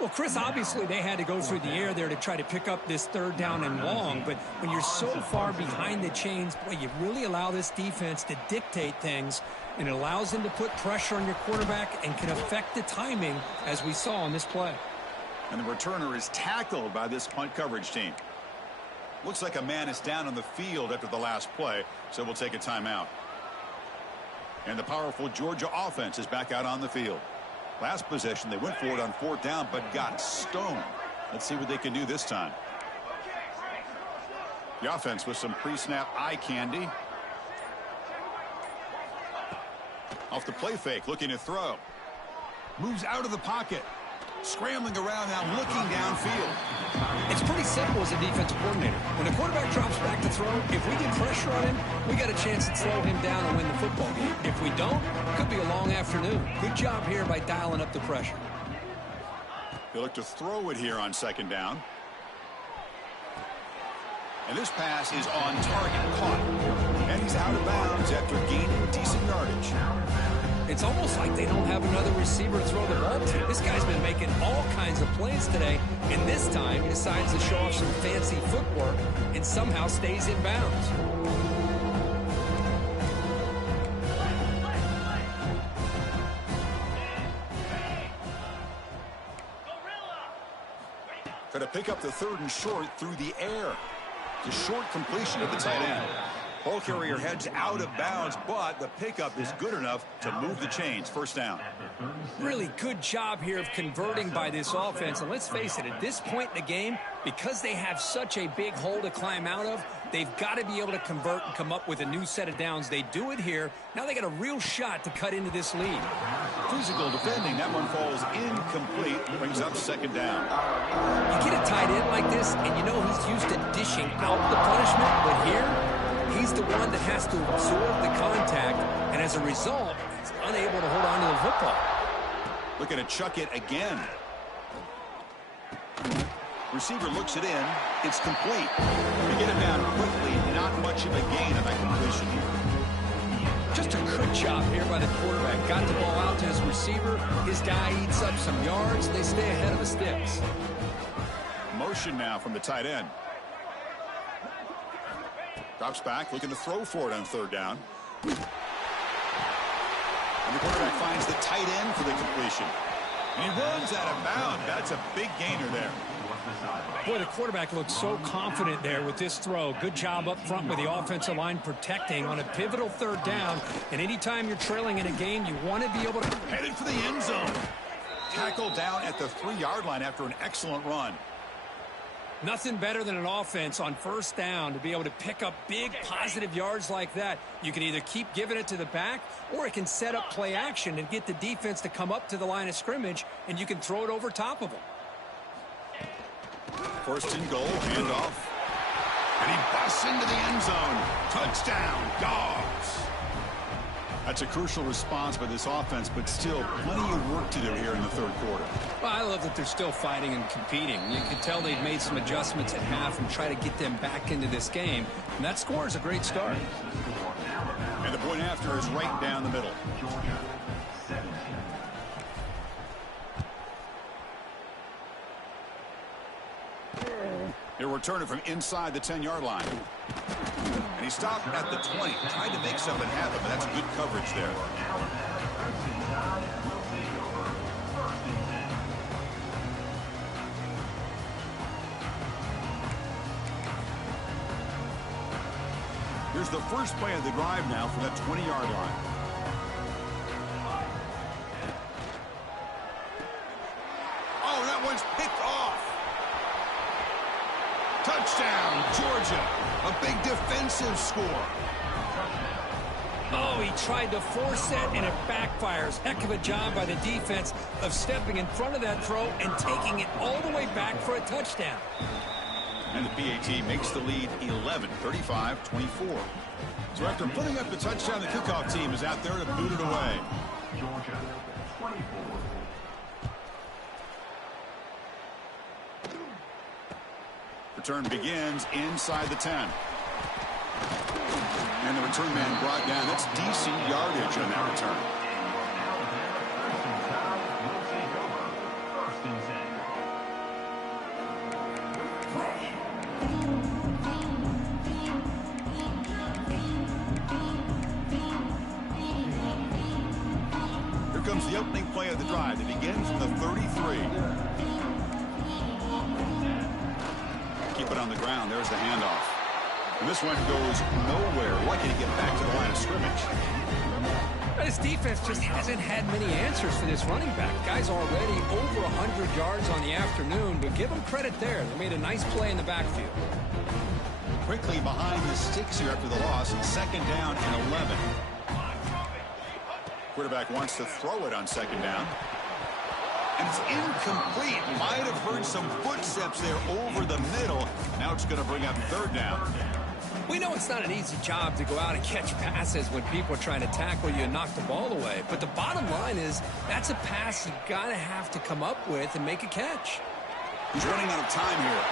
Well, Chris, obviously they had to go through the air there to try to pick up this 3rd down and long, but when you're so far behind the chains, boy, you really allow this defense to dictate things, and it allows them to put pressure on your quarterback and can affect the timing, as we saw on this play. And the returner is tackled by this punt coverage team. Looks like a man is down on the field after the last play, so we'll take a timeout. And the powerful Georgia offense is back out on the field. Last possession, they went for it on 4th down, but got stoned. Let's see what they can do this time. The offense with some pre-snap eye candy. Off the play fake, looking to throw. Moves out of the pocket. Scrambling around now, looking downfield. It's pretty simple as a defensive coordinator. When the quarterback drops back to throw, if we get pressure on him, we got a chance to slow him down and win the football game. If we don't, it could be a long afternoon. Good job here by dialing up the pressure. He'll look to throw it here on second down. And this pass is on target, caught. And he's out of bounds after gaining decent yardage. It's almost like they don't have another receiver to throw the ball to. This guy's been making all kinds of plays today, and this time he decides to show off some fancy footwork and somehow stays in bounds. Try to pick up the 3rd and short through the air. It's a short completion of the tight end. Ball carrier heads out of bounds, but the pickup is good enough to move the chains. First down. Really good job here of converting by this offense. And let's face it, at this point in the game, because they have such a big hole to climb out of, they've got to be able to convert and come up with a new set of downs. They do it here. Now they got a real shot to cut into this lead. Physical defending. That one falls incomplete. Brings up second down. You get a tight end like this, and you know he's used to dishing out the punishment, but here, he's the one that has to absorb the contact, and as a result, he's unable to hold on to the football. Looking to chuck it again. Receiver looks it in. It's complete. They get it down quickly. Not much of a gain on that completion. Just a good job here by the quarterback. Got the ball out to his receiver. His guy eats up some yards. They stay ahead of the sticks. Motion now from the tight end. Drops back, looking to throw for it on 3rd down. And the quarterback finds the tight end for the completion. And he runs out of bounds. That's a big gainer there. Boy, the quarterback looks so confident there with this throw. Good job up front with the offensive line protecting on a pivotal 3rd down. And anytime you're trailing in a game, you want to be able to... Headed for the end zone. Tackled down at the 3-yard line after an excellent run. Nothing better than an offense on 1st down to be able to pick up big positive yards like that. You can either keep giving it to the back, or it can set up play action and get the defense to come up to the line of scrimmage, and you can throw it over top of them. 1st and goal, handoff. And he busts into the end zone. Touchdown, Dogs. That's a crucial response by this offense, but still plenty of work to do here in the 3rd quarter. Well, I love that they're still fighting and competing. You can tell they've made some adjustments at half and try to get them back into this game. And that score is a great start. And the point after is right down the middle. He'll return it from inside the 10-yard line. And he stopped at the 20, tried to make something happen, but that's good coverage there. Here's the first play of the drive now from that 20-yard line. Oh, that one's picked off. Touchdown, Georgia. A big defensive score. Oh, he tried to force it, and it backfires. Heck of a job by the defense of stepping in front of that throw and taking it all the way back for a touchdown. And the PAT makes the lead 11, 35-24. So after putting up the touchdown, the kickoff team is out there to boot it away. Georgia, 24. Return begins inside the 10. And the return man brought down. That's decent yardage on that return. Here comes the opening play of the drive. It begins from the 33. Keep it on the ground. There's the handoff. And this one goes nowhere. Lucky to get back to the line of scrimmage. This defense just hasn't had many answers for this running back. Guy's already over 100 yards on the afternoon, but give them credit there. They made a nice play in the backfield. Quickly behind the sticks here after the loss. Second down and 11. Quarterback wants to throw it on second down. And it's incomplete. Might have heard some footsteps there over the middle. Now it's going to bring up third down. We know it's not an easy job to go out and catch passes when people are trying to tackle you and knock the ball away. But the bottom line is that's a pass you got to have to come up with and make a catch. He's running out of time here.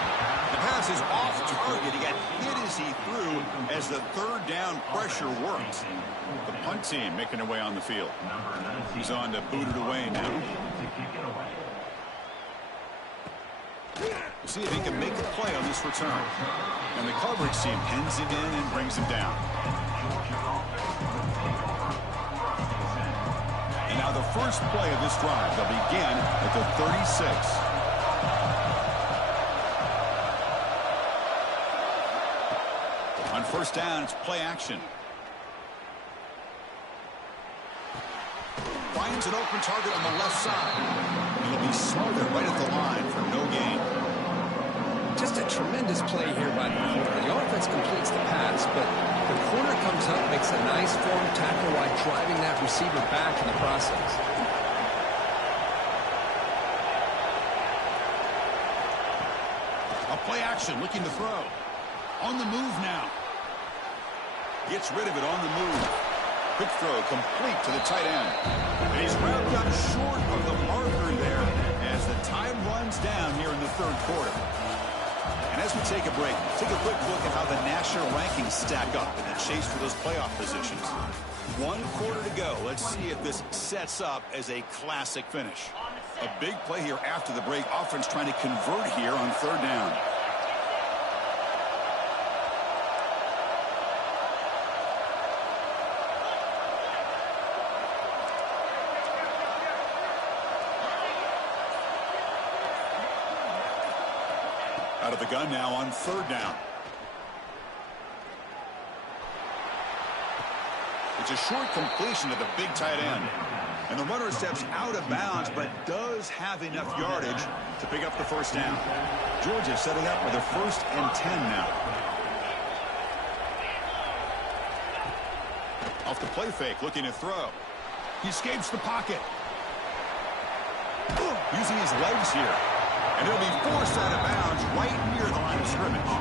The pass is off target. He got hit as he threw as the third down pressure worked. The punt team making their way on the field. He's on to boot it away now. We'll see if he can make a play on this return. And the coverage team pins him in and brings him down. And now the first play of this drive. They'll begin at the 36. On first down, it's play action. Finds an open target on the left side. He'll be smothered right at the line for no gain. Just a tremendous play here by the corner. The offense completes the pass, but the corner comes up, makes a nice form tackle while driving that receiver back in the process. A play action, looking to throw. On the move now. Gets rid of it on the move. Quick throw complete to the tight end. And he's wrapped up short of the marker there as the time runs down here in the third quarter. And as we take a break, take a quick look at how the national rankings stack up in the chase for those playoff positions. 1 quarter to go. Let's see if this sets up as a classic finish. A big play here after the break. Offense trying to convert here on third down. Out of the gun now on third down. It's a short completion to the big tight end. And the runner steps out of bounds, but does have enough yardage to pick up the first down. Georgia setting up with a 1st and 10 now. Off the play fake, looking to throw. He escapes the pocket. Using his legs here. And he'll be forced out of bounds right near the line of scrimmage.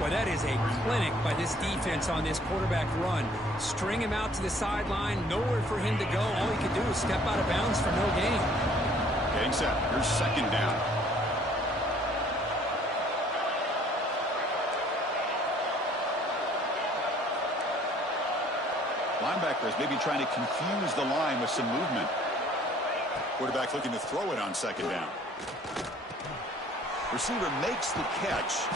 Well, that is a clinic by this defense on this quarterback run. String him out to the sideline, nowhere for him to go. All he can do is step out of bounds for no gain. Getting set. Here's second down. Linebackers maybe trying to confuse the line with some movement. Quarterback looking to throw it on second down. Receiver makes the catch.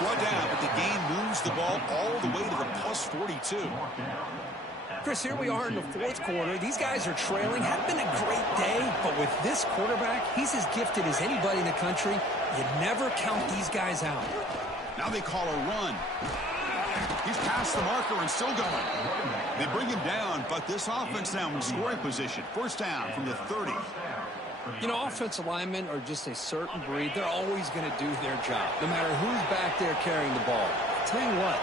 Brought down, but the gain moves the ball all the way to the plus 42. Chris, here we are in the fourth quarter. These guys are trailing. Hadn't been a great day, but with this quarterback, he's as gifted as anybody in the country. You never count these guys out. Now they call a run. He's past the marker and still going. They bring him down, but this offense now in scoring position. First down from the 30. You know, offensive linemen are just a certain breed. They're always going to do their job, no matter who's back there carrying the ball. I'll tell you what,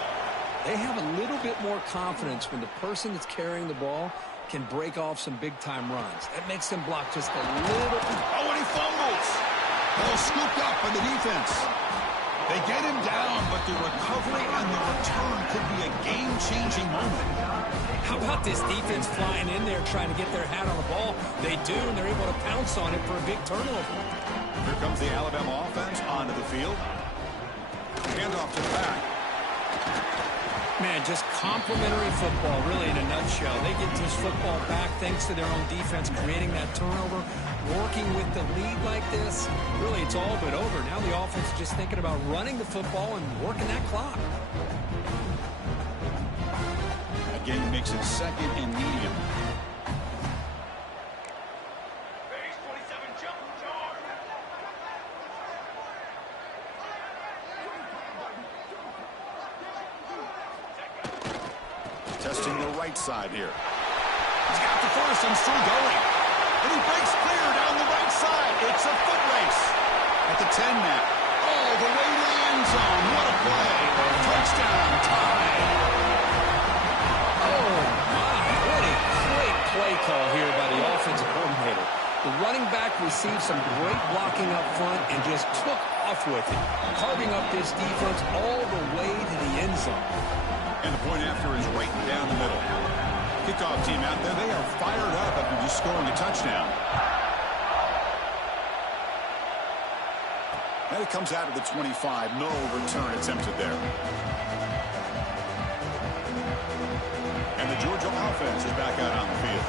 they have a little bit more confidence when the person that's carrying the ball can break off some big-time runs. That makes them block just a little. Oh, and he fumbles. Ball scooped up by the defense. They get him down, but the recovery and the return could be a game-changing moment. How about this defense flying in there trying to get their hat on the ball? They do, and they're able to pounce on it for a big turnover. Here comes the Alabama offense onto the field. Handoff to the back. Man, just complimentary football, really, in a nutshell. They get this football back thanks to their own defense, creating that turnover, working with the lead like this. Really, it's all but over. Now the offense is just thinking about running the football and working that clock. Again, makes it second and medium. Base 27 jump charge. Testing the right side here. He's got the first and still going. And he breaks clear down the right side. It's a foot race. At the 10 now. All the way to the end zone. What a play. Touchdown. Tie. Oh, my. What a great play call here by the offensive coordinator. The running back receives some great blocking up front and just took off with it, carving up this defense all the way to the end zone. And the point after is right down the middle. Kickoff team out there, they are fired up after just scoring a touchdown. And it comes out of the 25. No return attempted there. And the Georgia offense is back out on the field.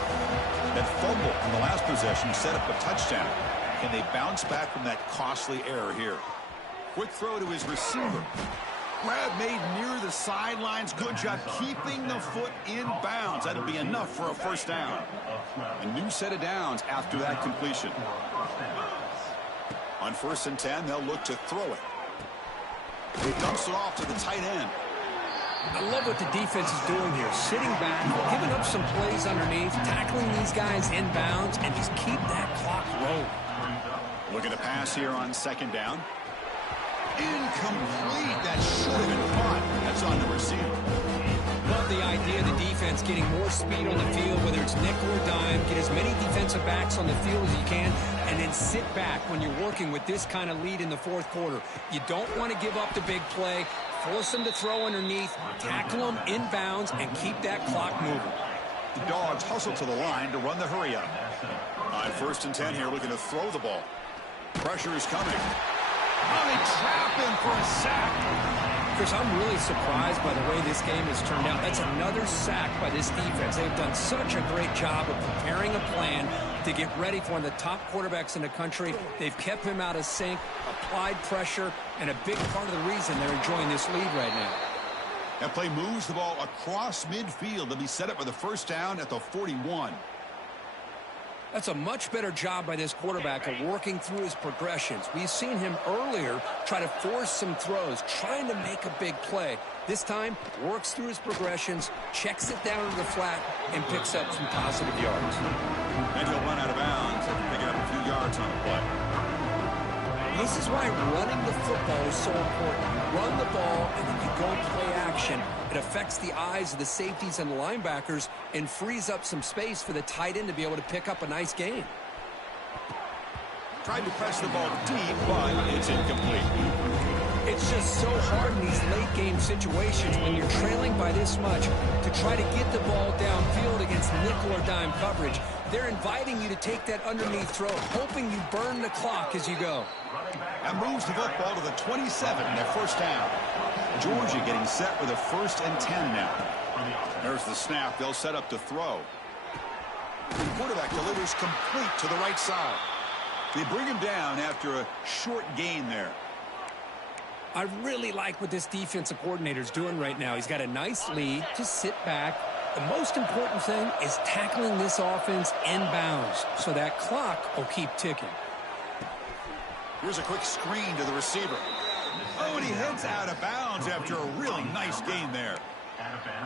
That fumble in the last possession set up a touchdown. Can they bounce back from that costly error here? Quick throw to his receiver. Grab made near the sidelines. Good job keeping the foot in bounds. That'll be enough for a first down. A new set of downs after that completion. On 1st and 10, they'll look to throw it. He dumps it off to the tight end. I love what the defense is doing here. Sitting back, giving up some plays underneath, tackling these guys in bounds, and just keep that clock rolling. Looking to pass here on 2nd down. Incomplete. That should have been caught. That's on the receiver. Love the idea of the defense getting more speed on the field, whether it's nickel or dime. Get as many defensive backs on the field as you can, and then sit back when you're working with this kind of lead in the 4th quarter. You don't want to give up the big play. Force them to throw underneath, tackle them in bounds, and keep that clock moving. The Dogs hustle to the line to run the hurry up. On 1st and 10 here, looking to throw the ball. Pressure is coming. Oh, they trap him for a sack. Chris, I'm really surprised by the way this game has turned out. That's another sack by this defense. They've done such a great job of preparing a plan to get ready for one of the top quarterbacks in the country. They've kept him out of sync, applied pressure, and a big part of the reason they're enjoying this lead right now. That play moves the ball across midfield. They'll be set up with a first down at the 41. That's a much better job by this quarterback of working through his progressions. We've seen him earlier try to force some throws, trying to make a big play. This time, works through his progressions, checks it down to the flat, and picks up some positive yards. And he'll run out of bounds after picking up a few yards on the play. This is why running the football is so important. You run the ball, and then you go play action. It affects the eyes of the safeties and the linebackers and frees up some space for the tight end to be able to pick up a nice gain. Tried to press the ball deep, but it's incomplete. It's just so hard in these late-game situations when you're trailing by this much to try to get the ball downfield against nickel or dime coverage. They're inviting you to take that underneath throw, hoping you burn the clock as you go. That moves the football to the 27, their first down. Georgia getting set with a 1st and 10 now. There's the snap. They'll set up to throw. The quarterback delivers complete to the right side. They bring him down after a short gain there. I really like what this defensive coordinator is doing right now. He's got a nice lead. Just sit back. The most important thing is tackling this offense in bounds so that clock will keep ticking. Here's a quick screen to the receiver. Oh, and he heads out of bounds after a really nice gain there.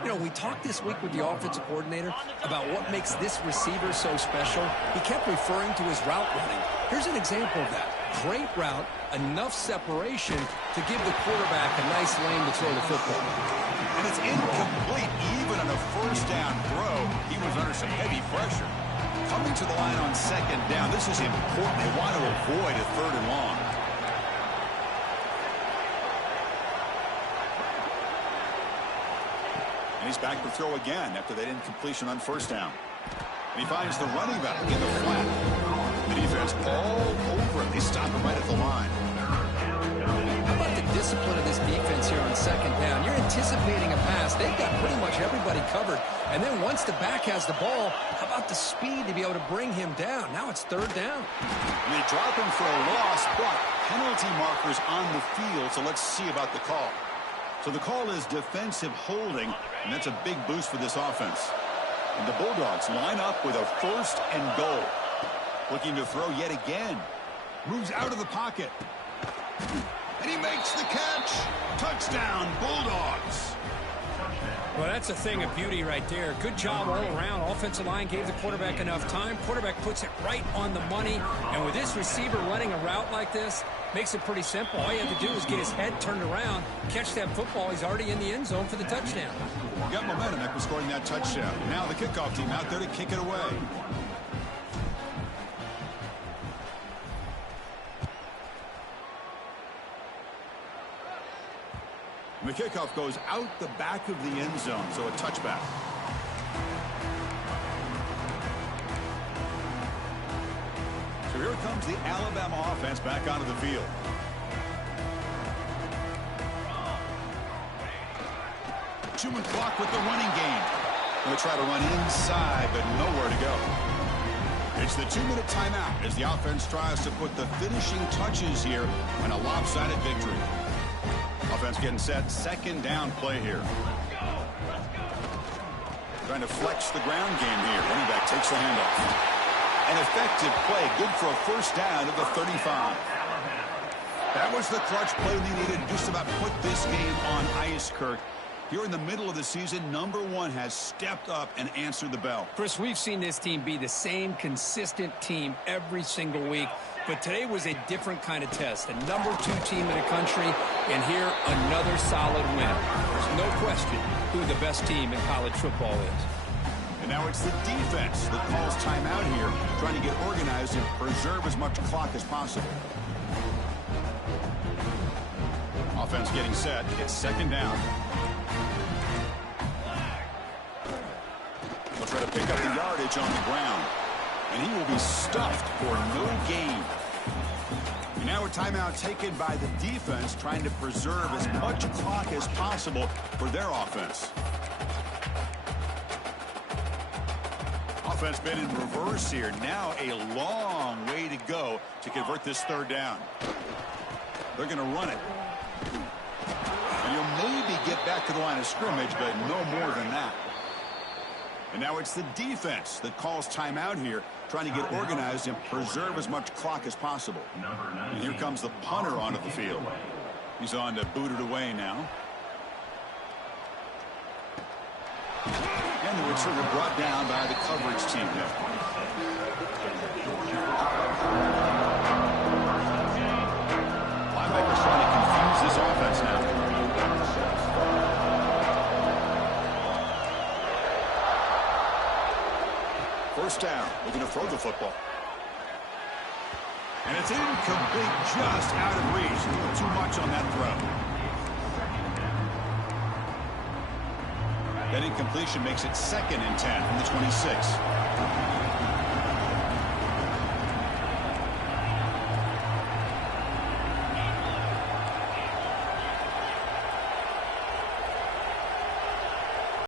You know, we talked this week with the offensive coordinator about what makes this receiver so special. He kept referring to his route running. Here's an example of that. Great route, enough separation to give the quarterback a nice lane to throw the football. And it's incomplete even on a first down throw. He was under some heavy pressure. Coming to the line on 2nd down, this is important. They want to avoid a 3rd and long. And he's back to throw again after that incompletion on 1st down. And he finds the running back in the flat. The defense all over him. They stop him right at the line. How about the discipline of this defense here on 2nd down? You're anticipating a pass. They've got pretty much everybody covered. And then once the back has the ball, how about the speed to be able to bring him down? Now it's 3rd down. And they drop him for a loss, but penalty markers on the field, so let's see about the call. So the call is defensive holding, and that's a big boost for this offense. And the Bulldogs line up with a 1st and goal. Looking to throw yet again. Moves out of the pocket. And he makes the catch. Touchdown, Bulldogs. Well, that's a thing of beauty right there. Good job all around. Offensive line gave the quarterback enough time. Quarterback puts it right on the money. And with this receiver running a route like this, makes it pretty simple. All you have to do is get his head turned around, catch that football. He's already in the end zone for the touchdown. Got momentum after scoring that touchdown. Now the kickoff team out there to kick it away. And the kickoff goes out the back of the end zone, so a touchback. So here comes the Alabama offense back onto the field. Human clock with the running game. Going to try to run inside, but nowhere to go. It's the 2-minute timeout as the offense tries to put the finishing touches here on a lopsided victory. Offense getting set. Second down play here. Trying to flex the ground game here. Running back takes the handoff. An effective play. Good for a first down at the 35. That was the clutch play they needed to just about put this game on ice, Kirk. Here in the middle of the season, number 1 has stepped up and answered the bell. Chris, we've seen this team be the same consistent team every single week, but today was a different kind of test. The number 2 team in the country, and here another solid win. There's no question who the best team in college football is. And now it's the defense that calls timeout here, trying to get organized and preserve as much clock as possible. Offense getting set. It's second down. They'll try to pick up the yardage on the ground. And he will be stuffed for no gain. And now a timeout taken by the defense, trying to preserve as much clock as possible for their offense. Offense been in reverse here. Now a long way to go to convert this third down. They're going to run it. And you'll maybe get back to the line of scrimmage, but no more than that. And now it's the defense that calls timeout here, trying to get organized and preserve as much clock as possible. And here comes the punter onto the field. He's on to boot it away now. And the returner brought down by the coverage team there. Linebackers trying to confuse this offense now. First down, looking to throw the football. And it's incomplete, just out of reach. Too much on that throw. That incompletion makes it 2nd and 10 from the 26.